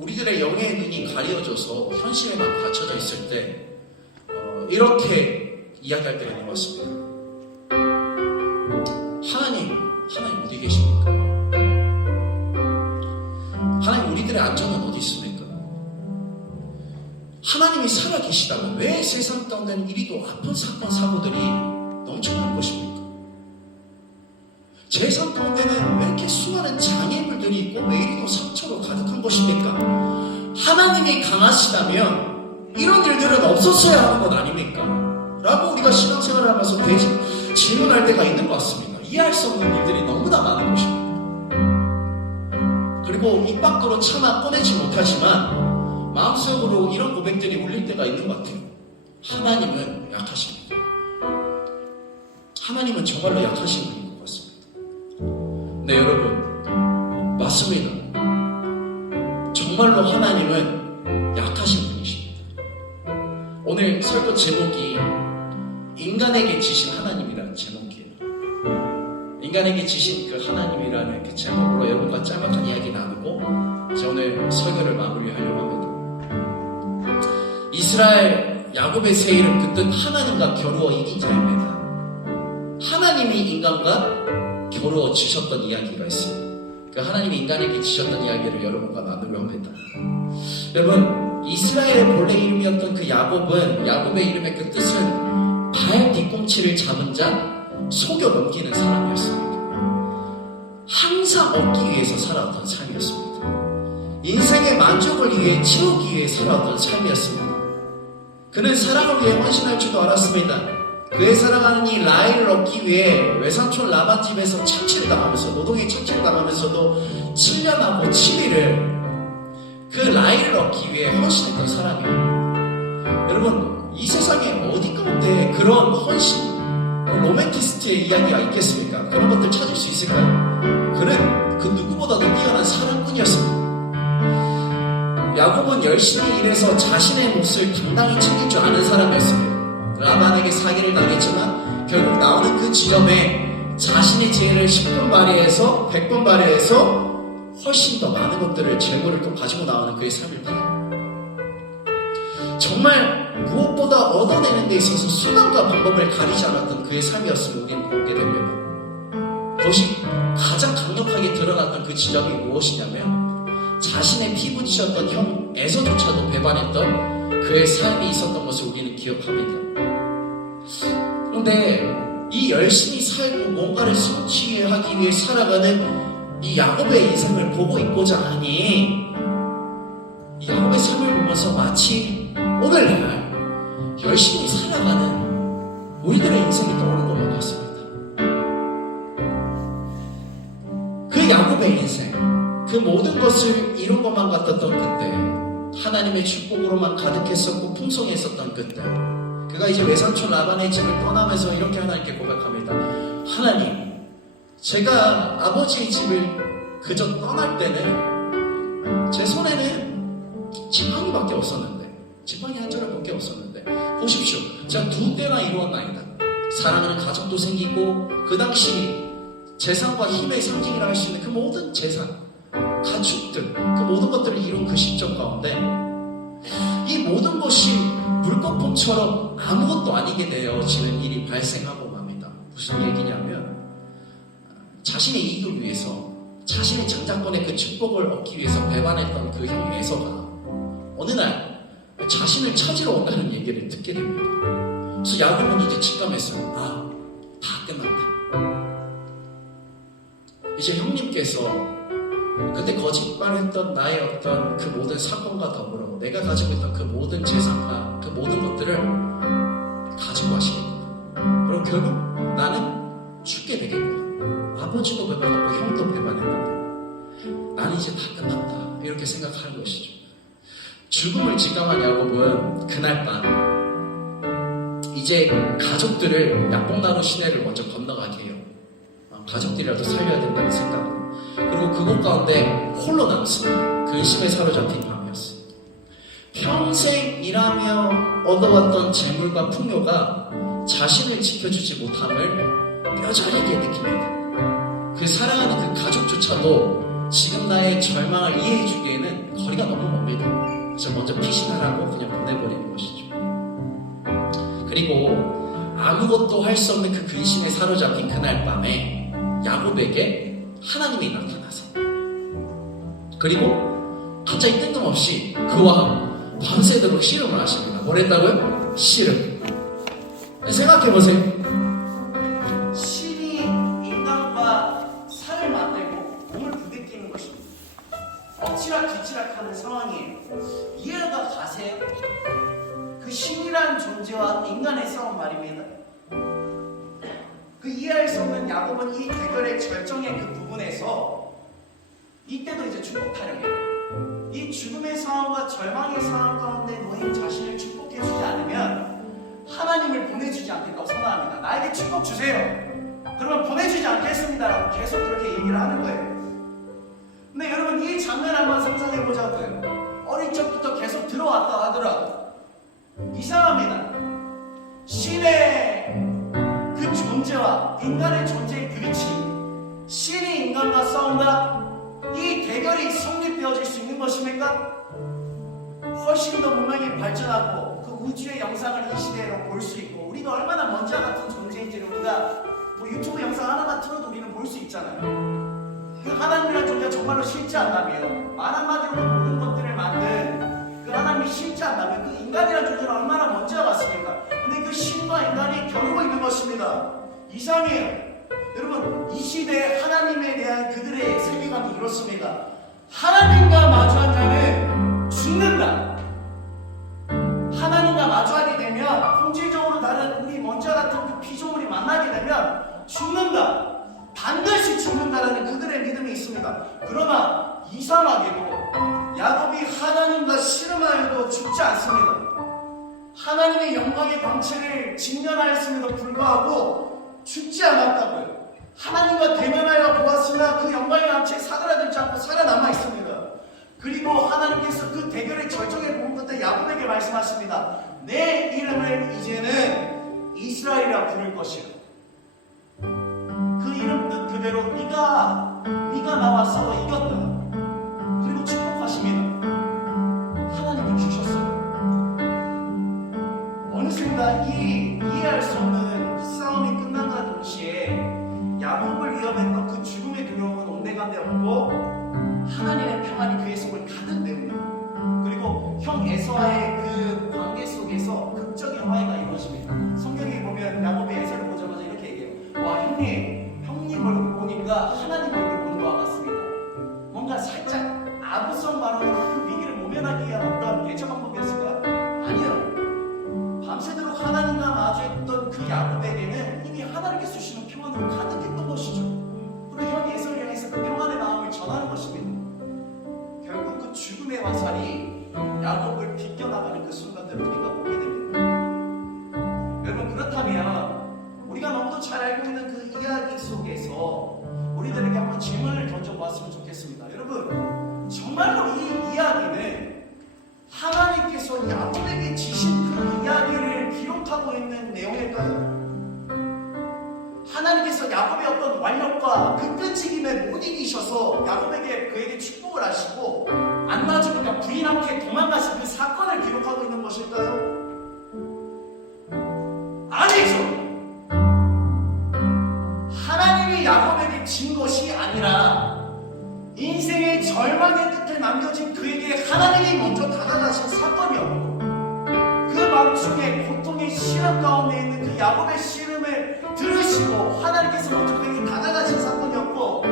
우리들의 영의 눈이 가려져서 현실에만 갇혀져 있을 때 이렇게 이야기할 때가 있는 것 같습니다. 하나님 어디 계십니까? 하나님, 우리들의 안전은 어디 있습니까? 하나님이 살아계시다면 왜 세상 가운데는 이리도 아픈 사건 사고들이 넘쳐나는 것입니까? 제 삶 가운데는 왜 이렇게 수많은 장애물들이 있고 왜 이리도 상처로 가득한 것입니까? 하나님이 강하시다면 이런 일들은 없었어야 하는 것 아닙니까? 라고 우리가 신앙생활을 하면서 질문할 때가 있는 것 같습니다. 이해할 수 없는 일들이 너무나 많은 것입니다. 그리고 입 밖으로 차마 꺼내지 못하지만 마음속으로 이런 고백들이 울릴 때가 있는 것 같아요. 하나님은 약하십니다. 하나님은 정말로 약하신 분인 것 같습니다. 네, 여러분, 맞습니다. 정말로 하나님은 약하신 분이십니다. 오늘 설교 제목이 인간에게 지신 하나님이라는 제목이에요. 인간에게 지신 그 하나님이라는 그 제목으로 여러분과 짤막한 이야기 나누고 이제 오늘 설교를 마무리하려고 합니다. 이스라엘 야곱의 새 이름 그 뜻 하나님과 겨루어 이긴 자입니다. 하나님이 인간과 겨루어 지셨던 이야기가 있어요. 그 하나님이 인간에게 지셨던 이야기를 여러분과 나누려 합니다. 여러분, 이스라엘의 본래 이름이었던 그 야곱은, 야곱의 이름의 그 뜻은 발 뒤꿈치를 잡은 자, 속여 넘기는 사람이었습니다. 항상 얻기 위해서 살아왔던 삶이었습니다. 인생의 만족을 위해 채우기 위해 살아왔던 삶이었습니다. 그는 사랑을 위해 헌신할 줄도 알았습니다. 그의 사랑하는 이 라헬을 얻기 위해 외삼촌 라반 집에서 착취를 당하면서, 노동에 착취를 당하면서도 7년하고 7일을 그 라헬을 얻기 위해 헌신했던 사람이에요. 여러분, 이 세상에 어디 가운데 그런 헌신, 로맨티스트의 이야기가 있겠습니까? 그런 것들 찾을 수 있을까요? 그는 그 누구보다도 뛰어난 사랑꾼이었습니다. 야곱은 열심히 일해서 자신의 몫을 당당히 챙길 줄 아는 사람이었습니다. 라반에게 사기를 당했지만 결국 나오는 그 지점에 자신의 지혜를 10번 발휘해서 100번 발휘해서 훨씬 더 많은 것들을, 재물을 또 가지고 나오는 그의 삶을 봐요. 정말 무엇보다 얻어내는 데 있어서 수단과 방법을 가리지 않았던 그의 삶이었음을 우리는 보게 됩니다. 그것이 가장 강력하게 드러났던 그 지점이 무엇이냐면, 자신의 피부치였던 형에서조차도 배반했던 그의 삶이 있었던 것을 우리는 기억합니다. 그런데 이 열심히 살고 뭔가를 성취하기 위해 살아가는 이 야곱의 인생을 보고 있고자 하니, 이 야곱의 삶을 보면서 마치 오늘날 열심히 살아가는 우리들의 인생이 떠오르는 것만 같습니다. 그 야곱의 인생, 그 모든 것을 이룬 것만 같았던 그때 하나님의 축복으로만 가득했었고 풍성했었던 그때, 그가 이제 외삼촌 라반의 집을 떠나면서 이렇게 하나님께 고백합니다. 하나님, 제가 아버지의 집을 그저 떠날 때는 제 손에는 지팡이밖에 없었는데, 지팡이 한 자루밖에 없었는데, 보십시오, 제가 2때나 이루었나이다. 사랑하는 가족도 생기고, 그 당시 재산과 힘의 상징이라 할 수 있는 그 모든 재산, 가축들, 그 모든 것들을 이룬 그 시점 가운데 이 모든 것이 물거품처럼 아무것도 아니게 되어지는 일이 발생하고 맙니다. 무슨 얘기냐면, 자신의 이익을 위해서, 자신의 장자권의 그 축복을 얻기 위해서 배반했던 그 형 에서가 어느 날 자신을 찾으러 온다는 얘기를 듣게 됩니다. 그래서 야곱은 이제 직감했어요. 아, 다 끝났다. 이제 형님께서 그때 거짓말했던 나의 어떤 그 모든 사건과 더불어 내가 가지고 있던 그 모든 재산과 그 모든 것들을 가지고 가시겠구나. 그리고 결국 나는 죽게 되겠구나. 아버지도 배반했고 형도 배반했는데 나는 이제 다 끝났다. 이렇게 생각하는 것이죠. 죽음을 직감한 야곱은 그날 밤 이제 가족들을 야복나루 시내를 먼저 건너가게 해요. 가족들이라도 살려야 된다는 생각으로. 그리고 그곳 가운데 홀로 남습니다. 근심에 사로잡힌 밤이었습니다. 평생 일하며 얻어왔던 재물과 풍요가 자신을 지켜주지 못함을 뼈저리게 느낍니다. 그 사랑하는 그 가족조차도 지금 나의 절망을 이해해주기에는 거리가 너무 멉니다. 그래서 먼저 피신하라고 그냥 보내버리는 것이죠. 그리고 아무것도 할 수 없는 그 근심에 사로잡힌 그날 밤에 야곱에게 하나님이 나타나서, 그리고 갑자기 뜬금없이 그와 밤새도록 씨름을 하십니다. 뭐랬다고요? 씨름. 생각해보세요. 신이 인간과 살을 맞대고 몸을 부대끼는 것입니다. 엎치락뒤치락하는 상황이에요. 이해가 가세요? 그 신이라는 존재와 인간의 싸움 말입니다. 그 이해할 수 없는 야곱은 이 대결의 절정의 그 부분에서 이때도 이제 축복 타령이에요. 이 죽음의 상황과 절망의 상황 가운데 너희 자신을 축복해주지 않으면 하나님을 보내주지 않겠다고 선언합니다. 나에게 축복 주세요. 그러면 보내주지 않겠습니다라고 계속 그렇게 얘기를 하는 거예요. 근데 여러분, 이 장면 한번 상상해 보자고요. 어릴 적부터 계속 들어왔다 하더라도 이상합니다. 신의 그 존재와 인간의 존재의 부딪힘, 신이 인간과 싸운다, 이 대결이 성립되어질 수 있는 것입니까? 훨씬 더 문명이 발전하고 그 우주의 영상을 이 시대로 볼 수 있고, 우리가 얼마나 먼지와 같은 존재인지를 우리가 뭐 유튜브 영상 하나만 틀어도 우리는 볼 수 있잖아요. 그 하나님이라는 존재가 정말로 실제한다면, 말 한마디로 모든 것들을 만든 그 하나님이 실제한다면 그 인간이라는 존재는 얼마나 먼지와 같습니까? 근데 그 신과 인간이 겨루고 있는 것입니다. 이상해요. 여러분, 이 시대에 하나님에 대한 그들의 세계관이 이렇습니다. 하나님과 마주한 자는 죽는다. 하나님과 마주하게 되면, 본질적으로 다른 우리 먼지와 같은 그 피조물이 만나게 되면 죽는다. 반드시 죽는다라는 그들의 믿음이 있습니다. 그러나 이상하게도 야곱이 하나님과 씨름하여도 죽지 않습니다. 하나님의 영광의 광채를 직면하였음에도 불구하고 죽지 않았다고요. 하나님과 대면하여 보았으나 그 영광의 광채에 사그라들지 않고 살아남아 있습니다. 그리고 하나님께서 그 대결의 절정에 본 그때 야곱에게 말씀하십니다. 내 이름을 이제는 이스라엘이라 부를 것이라. 그 이름 뜻 그대로 네가 나와 싸워 이겼다. 그리고 축복하십니다. 하나님이 주셨어요. 어느샌가 이해할 수 없는 싸움이 끝난과 동시에 야곱을 위협했던 그 죽음의 두려움은 온데간데 없고 하나님의 평안이 그의 속을 가득 메웁니다. 그리고 형 에서와의 그 관계 속에서 극적인 화해가 이루어집니다. 성경에 보면 야곱이 에서를 보자마자 알고 있는 그 이야기 속에서 우리들에게 한번 질문을 던져보았으면 좋겠습니다. 여러분, 정말로 이 이야기는 하나님께서 야곱에게 지신 그 이야기를 기록하고 있는 내용일까요? 하나님께서 야곱의 어떤 완력과 그 끈질김에 못 이기셔서 야곱에게 그에게 축복을 하시고 안 놔주니까 부인함께 도망가신 그 사건을 기록하고 있는 것일까요? 아니죠. 하나님이 야곱에게 진 것이 아니라 인생의 절망의 끝에 남겨진 그에게 하나님이 먼저 다가가신 사건이었고, 그 마음속에 고통의 시름 가운데 있는 그 야곱의 시름을 들으시고 하나님께서 먼저 그에게 다가가신 사건이었고,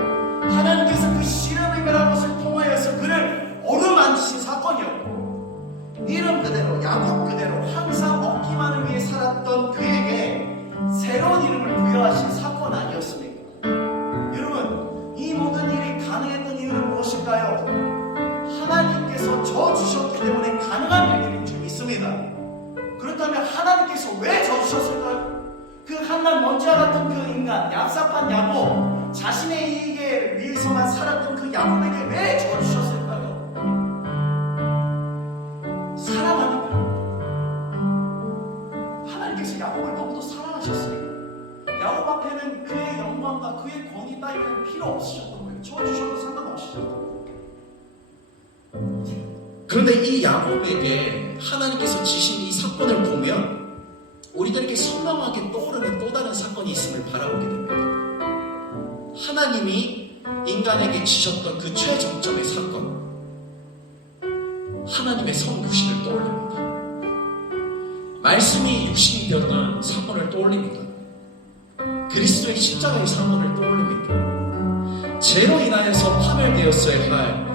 하나님께서 그 시름이라는 것을 통하여서 그를 어루만지신 사건이었고, 이름 그대로 야곱 그대로 항상 얻기만을 위해 살았던 그에게 새로운 이름을 부여하신 사건 아니었습니까? 여러분, 이 모든 일이 가능했던 이유는 무엇일까요? 하나님께서 저 주셨기 때문에 가능한 일들인 줄 믿습니다. 그렇다면 하나님께서 왜 저 주셨을까요? 그 한낱 먼지와 같은 그 인간, 얍삽한 야곱, 자신의 이익에 위해서만 살았던 그 야곱에게 왜 저 주셨을까요? 사랑하니까. 하나님께서 야곱을 너무도 사랑하셨으니까. 야곱 앞에는 그의 영광과 그의 권위 따위는 필요 없으셨던 거예요. 저 주셔도 상관없으셨던 거예요. 그런데 이 야곱에게 하나님께서 지신 이 사건을 보면 우리들에게 선명하게 떠오르는 또 다른 사건이 있음을 바라보게 됩니다. 하나님이 인간에게 지셨던 그 최정점의 사건, 하나님의 성육신을 떠올립니다. 말씀이 육신이 되었던 사건을 떠올립니다. 그리스도의 십자가의 사건을 떠올립니다. 죄로 인하여서 파멸되었어야 할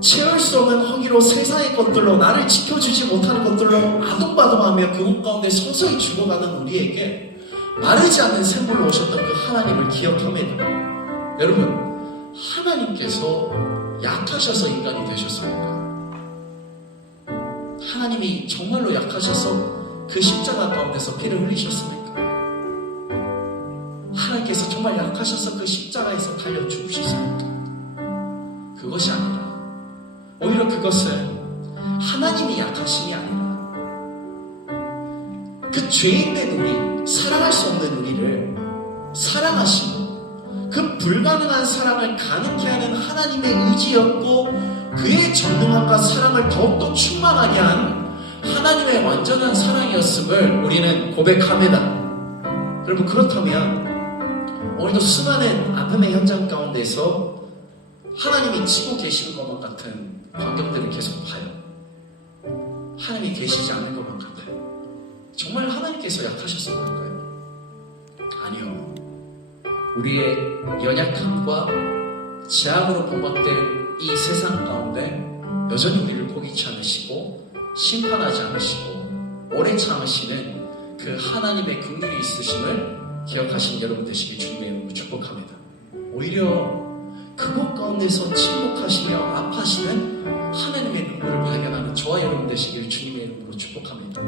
채울 수 없는 허기로 세상의 것들로 나를 지켜주지 못하는 것들로 아동바동하며 그곳 가운데 서서히 죽어가는 우리에게 마르지 않는 샘물로 오셨던 그 하나님을 기억합니다. 여러분, 하나님께서 약하셔서 인간이 되셨습니까? 하나님이 정말로 약하셔서 그 십자가 가운데서 피를 흘리셨습니까? 하나님께서 정말 약하셔서 그 십자가에서 달려 죽으셨습니까? 그것이 아니라 오히려 그것은 하나님이 약하심이 아니라 그 죄인된 우리, 사랑할 수 없는 우리를 사랑하시고 그 불가능한 사랑을 가능케 하는 하나님의 의지였고, 그의 전능함과 사랑을 더욱더 충만하게 한 하나님의 완전한 사랑이었음을 우리는 고백합니다. 여러분, 그렇다면 오늘도 수많은 아픔의 현장 가운데서 하나님이 치고 계시는 것만 같은 광경들을 계속 봐요. 하나님이 계시지 않는 것만 같아요. 정말 하나님께서 약하셔서 그럴까요? 아니요. 우리의 연약함과 죄악으로 범벅된 이 세상 가운데 여전히 우리를 포기치 않으시고 심판하지 않으시고 오래 참으시는 그 하나님의 긍휼이 있으심을 기억하신 여러분 되시길 주님의 이름으로 축복합니다. 오히려 그곳 가운데서 침묵하시며 아파하시는 하나님의 눈물을 발견하는 저와 여러분 되시길 주님의 이름으로 축복합니다.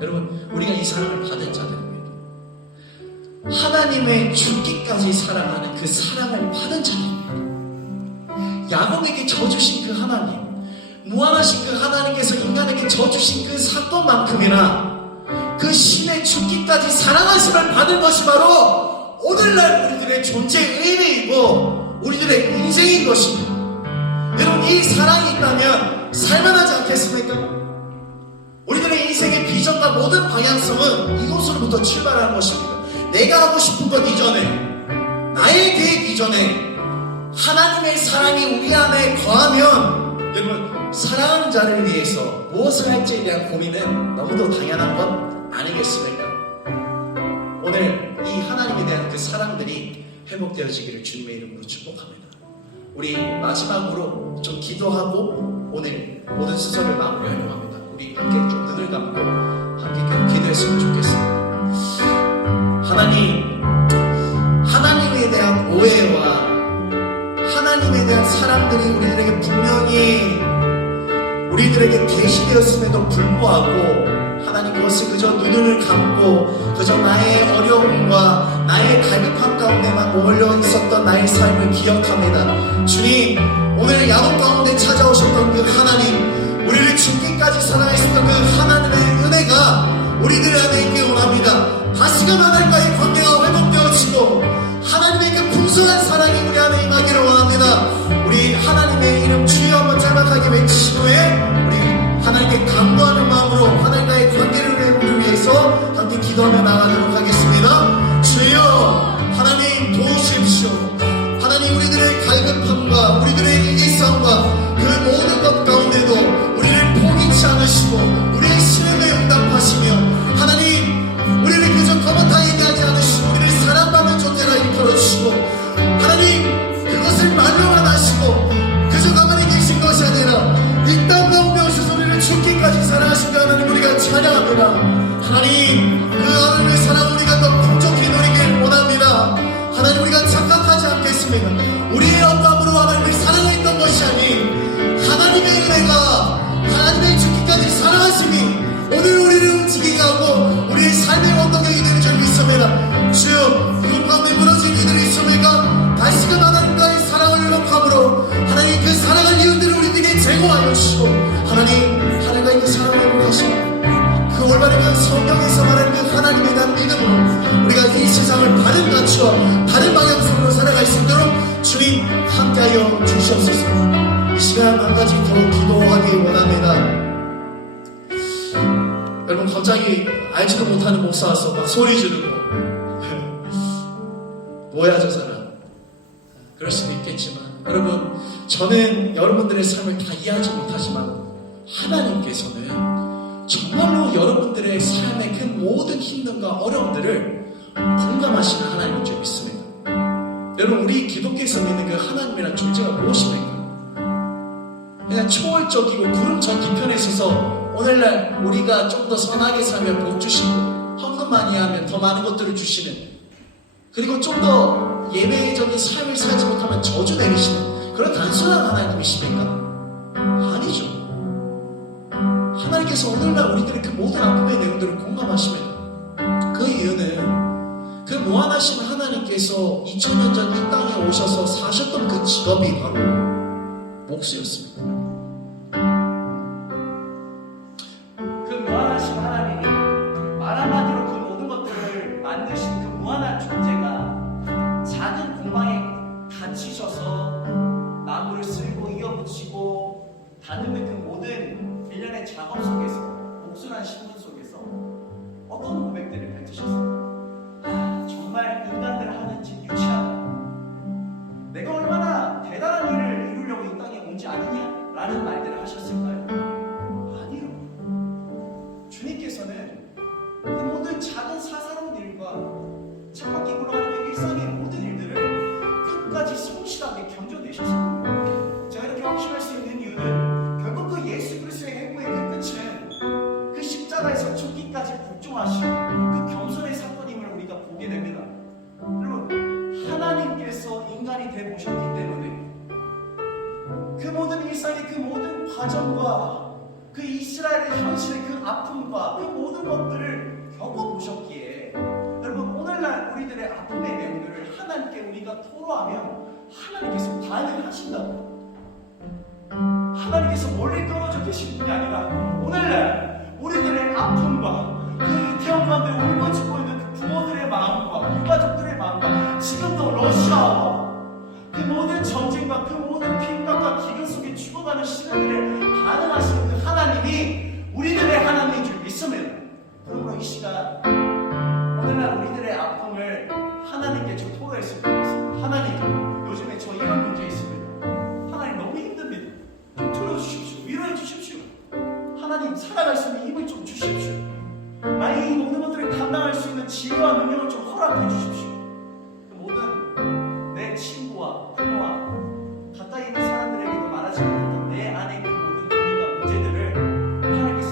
여러분, 우리가 이 사랑을 받은 자들입니다. 하나님의 죽기까지 사랑하는 그 사랑을 받은 자들입니다. 야곱에게 져주신 그 하나님, 무한하신 그 하나님께서 인간에게 져주신 그 사건만큼이나 그 신의 죽기까지 사랑하심을 받은 것이 바로 오늘날 우리들의 존재의 의미이고 우리들의 인생인 것입니다. 여러분, 이 사랑이 있다면 살만하지 않겠습니까? 우리들의 인생의 비전과 모든 방향성은 이곳으로부터 출발하는 것입니다. 내가 하고 싶은 것 이전에, 나의 계획 이전에 하나님의 사랑이 우리 안에 거하면, 여러분, 사랑하는 자를 위해서 무엇을 할지에 대한 고민은 너무도 당연한 것 아니겠습니까? 오늘 이 하나님에 대한 그 사랑들이 회복되어지기를 주님의 이름으로 축복합니다. 우리 마지막으로 좀 기도하고 오늘 모든 수설을 마무리하려고 합니다. 우리 함께 좀 눈을 감고 함께 기도했으면 좋겠습니다. 하나님, 하나님에 대한 오해와 하나님에 대한 사람들이 우리들에게 분명히 우리들에게 계시되었음에도 불구하고 하나님 그것을 그저 눈을 감고 그저 나의 어려움과 나의 갈급함 가운데만 머물러 있었던 나의 삶을 기억합니다. 주님, 오늘 야곱 가운데 찾아오셨던 그 하나님, 우리를 죽기까지 사랑하셨던 그 하나님의 은혜가 우리들 안에 있기 원합니다. 다시금 하나님과의 관계가 회복되어지고 하나님의 그 풍성한 사랑이 우리 안에 임하기를 원합니다. 우리 하나님의 이름 주여 한번 짤막하게 외치신 후에 우리 하나님께 간구하는 마음으로 하나님과의 관계를 회복을 위해서 함께 기도하며 나가도록 하겠습니다. 주여 하나님 도우십시오. 하나님 우리들의 갈급함과 우리들의 일상과 그 모든 것 가운데도 우리를 포기치 않으시고 우리의 시름에 응답하시며 하나님 우리를 그저 거뭇하게 얘기하지 않으시고 우리를 사랑받는 존재라 이끌어주시고 하나님 그것을 말로만 하시고 그저 가만히 계신 것이 아니라 이 땅 가운데 오셔서 우리를 죽기까지 사랑하신 그 하나님 우리가 찬양합니다. 하나님 그 하나님의 사랑 우리가 더 풍족히 누리길 원합니다. 하나님 우리가 착각하지 않겠습니다. 우리의 영감으로 하나님을 사랑했던 것이 아닌 하나님의 은혜가 하나님의 죽기까지 사랑하심이 오늘 우리를 움직이게 하고 우리의 삶의 원동력이 되는 줄 믿습니다. 주여 이곳 가운데 무너진 이들이 있습니까? 다시금 하나님과의 사랑을 회복함으로 하나님 그 사랑할 이유들을 우리에게 제공하여 주시고 하나님 하나님과의 그 사랑을 회복하시고 그 올바른 그 성경에서 말하는 그 하나님에 대한 믿음으로 우리가 이 세상을 다른 가치와 다른 방향성으로 살아갈 수 있도록 주님 함께하여 주시옵소서. 이 시간 한 가지 더 기도하기 원합니다. 여러분 갑자기 알지도 못하는 목사 와서 막 소리 지르고 뭐야 저 사람 그럴 수도 있겠지만 여러분 저는 여러분들의 삶을 다 이해하지 못하지만 하나님께서는 정말로 여러분들의 삶의 그 모든 힘듦과 어려움들을 공감하시는 하나님인 줄 믿습니다. 여러분 우리 기독교에서 믿는 그 하나님이란 존재가 무엇입니까? 그냥 초월적이고 구름 저 뒤편에 있어서 오늘날 우리가 좀 더 선하게 살면 복 주시고 헌금 많이 하면 더 많은 것들을 주시는 그리고 좀 더 예배적인 삶을 살지 못하면 저주 내리시는 그런 단순한 하나님이십니까? 아니죠. 하나님께서 오늘날 우리들의 그 모든 아픔의 내용들을 공감하십니다. 그 이유는 그 무한하신 하나님께서 2000년 전 이 땅에 오셔서 사셨던 그 직업이 바로 목수였습니다. 그 무한하신 하나님이 말 한마디로 그 모든 것들을 만드신 그 무한한 존재가 작은 공방에 갇히셔서 나무를 쓸고 이어붙이고 다듬는 그 모든 일련의 작업 속에서 목순한 신분 속에서 어떤 고백들을 펼치셨어요? 정말 인간들 하는 짓 유치하다. 내가 얼마나 대단한 일을 이루려고 이 땅에 온지 아느냐? 라는 말들을 하셨을까요? 아니요. 주님께서는 그 모든 작은 사사로운 일과 창밖에 굴러가는 그 일상의 모든 일들을 끝까지 성실하게 견뎌내셨습니다. 제가 이렇게 확신할 수 있는 이유는 결국 그 예수 그리스도의 행보의 그 끝은 그 십자가에서 죽기까지 복종하신 그 겸손의 사건임을 우리가 보게 됩니다. 여러분 하나님께서 인간이 돼 보셨기 때문에 그 모든 일상의 그 모든 과정과 그 이스라엘의 현실의 그 아픔과 그 모든 것들을 겪어보셨기에 여러분 오늘날 우리들의 아픔의 내용들을 하나님께 우리가 토로하면 하나님께서 반응하신다고. 하나님께서 멀리 떨어져 계신 분이 아니라 오늘날 우리들의 아픔과 그 태양 가운데 울부짖고 있는 그 부모들의 마음과 유가족들의 마음과 지금도 러시아와 그 모든 전쟁과 그 모든 핍박과 기근 속에 죽어가는 시대들에 반응하시는 그 하나님이 우리들의 하나님인 줄 믿습니다. 그러므로 이 시간 오늘날 우리들의 아픔을 하나님께 저 토로했으면 좋겠습니다. 하나님 요즘에 저 이런 문제 있습니다. 하나님 너무 힘듭니다. 좀 들어주십시오. 위로해 주십시오. 하나님 살아갈 수 있는 힘을 좀 주십시오. 만약 이 모든 것들을 감당할 수 있는 지혜와 능력을 좀 허락해 주십시오. 그 모든 내 친구와 부모와 가까이 있는 사람들에게도 말하지 못했던 내 안에 그 모든 고민과 문제들을 하나님께서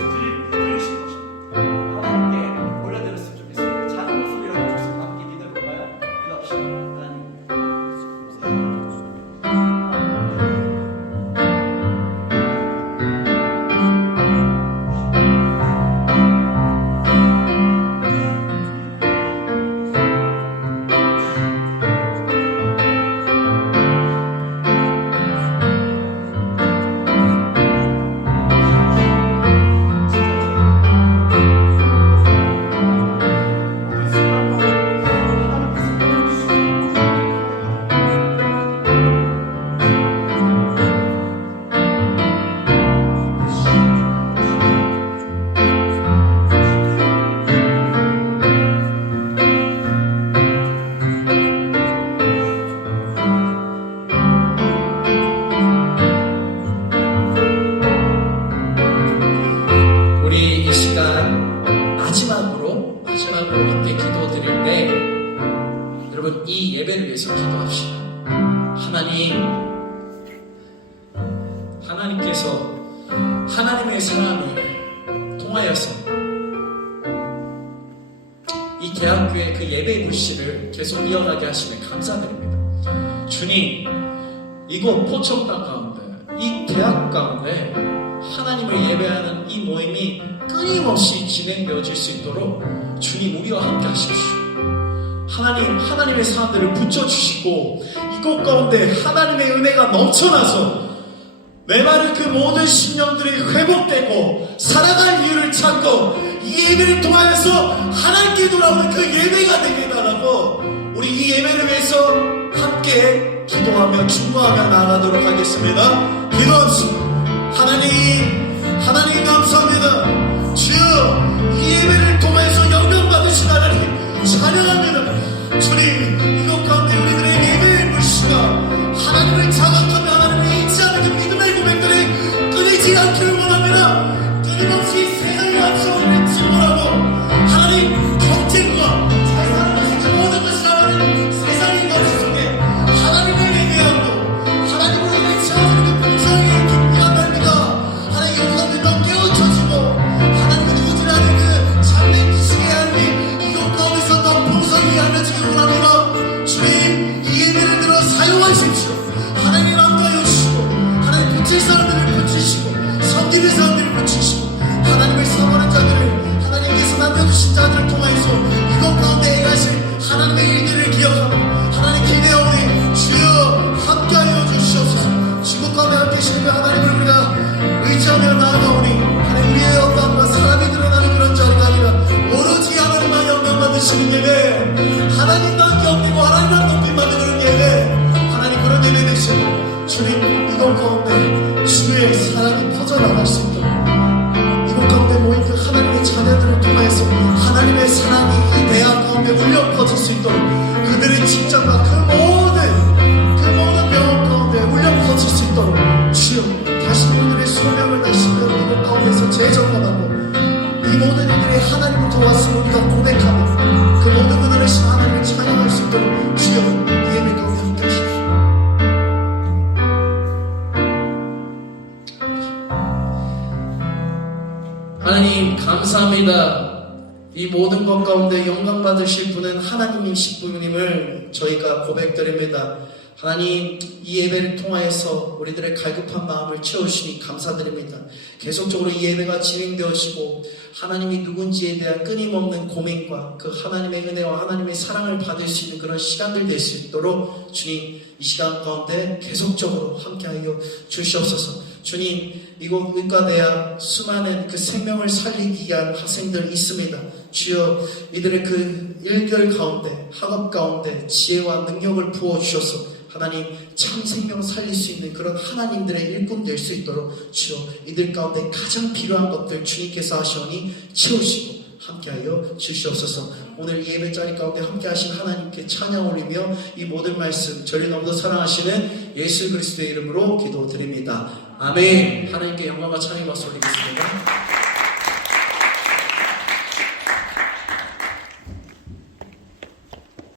들으실 것입니다. 하나님께 올려드렸으면 좋겠습니다. 작은 목소리라도 주셔서 함께 믿어볼까요? 믿어봅시다. 하나님. 기도합시다. 하나님께서 하나님의 사랑을 통하여서 이 대학교의 그 예배 물씨를 계속 이어가게 하시면 감사드립니다. 주님, 이곳 포천당 가운데, 이 대학 가운데 하나님을 예배하는 이 모임이 끊임없이 진행되어질 수 있도록 주님 우리와 함께 하십시오. 하나님의 사람들을 붙여주시고 이곳 가운데 하나님의 은혜가 넘쳐나서 메마른 그 모든 심령들이 회복되고 살아갈 이유를 찾고 이 예배를 통하여서 하나님께 돌아오는 그 예배가 되게 해달라고 우리 이 예배를 위해서 함께 기도하며 중보하며 나아가도록 하겠습니다. 기도합시다. 하나님 감사합니다. 주여, 이 예배를 통해서 영광 받으신 하나님 찬양합니다. 주님, 이것 가운데 우리들의 예배의 물씨가 하나님을 자각하며 하나님을 잊지 않는 그 믿음의 고백들이 끊이지 않기를 원합니다. 끊임없이 세상의 앞서를 증언하고 하나님 경쟁과 잘 사는 것이 그 모든 것이 하나님 세상의 것이 속에 하나님을 예배하고 하나님으로 인해 채워지는 그 풍성이 기쁘한 날입니다. 하나님 영광을 더 깨우쳐주고 하나님을 유지하는 그 장래 기식의 하나님 이것 가운데서 더 풍성히 알려지기를 원합니다. 주님, 이 예배를 들어 사용하십시오. 하나님 함께하여 주시고 하나님 붙일 사람들을 붙이시고 섬기는 사람들을 붙이시고 하나님을 사모하는 자들을 하나님께서 남겨주신 자들을 통하여서 이것 가운데 행하실 하나님의 일들을 기억하고 하나님 기대하오니 주여 함께하여 주시옵소서. 지구 가운데 함께 계시는 그 하나님을 우리가 의지하며 나아가오니 하나님 우리의 영광과 사람이 드러나는 그런 자리가 아니라 오로지 하나님만 영광 받으시는 예배, 하나님만 경배고 하나님만 높임 받는 그런 예배, 하나님 그런 예배 되시고 주님 이것 가운데 주의 사랑이 퍼져나갈 수 있도록 이곳 가운데 모인 그 하나님의 자녀들을 통해서 하나님의 사랑이 이 대학 가운데 울려 퍼질 수 있도록 그들의 직장과 그 모든 병원 가운데 울려 퍼질 수 있도록 주여 다시 오늘의 소명을 다시 이곳 가운데서 재정함하고 이 모든 이들이 하나님을 도왔음을 우리가 고백하고 그 모든 은혜를 신 하나님을 찬양할 수 있도록 주여 이 예배 가운데 함께 하십시오. 하나님 감사합니다. 이 모든 것 가운데 영광 받으실 분은 하나님이신 분임을 저희가 고백드립니다. 하나님 이 예배를 통하여서 우리들의 갈급한 마음을 채우시니 감사드립니다. 계속적으로 이 예배가 진행되어지고 하나님이 누군지에 대한 끊임없는 고민과 그 하나님의 은혜와 하나님의 사랑을 받을 수 있는 그런 시간들 될 수 있도록 주님 이 시간 가운데 계속적으로 함께하여 주시옵소서. 주님 이곳 의과대학 수많은 그 생명을 살리기 위한 학생들 있습니다. 주여 이들의 그 일결 가운데 학업 가운데 지혜와 능력을 부어주셔서 하나님 참 생명 살릴 수 있는 그런 하나님들의 일꾼 될 수 있도록 주여 이들 가운데 가장 필요한 것들 주님께서 하시오니 채우시고 함께하여 주시옵소서. 오늘 예배 자리 가운데 함께하신 하나님께 찬양 올리며 이 모든 말씀 저를 너무도 사랑하시는 예수 그리스도의 이름으로 기도드립니다. 아멘. 하나님께 영광과 찬양 박수 올리겠습니다.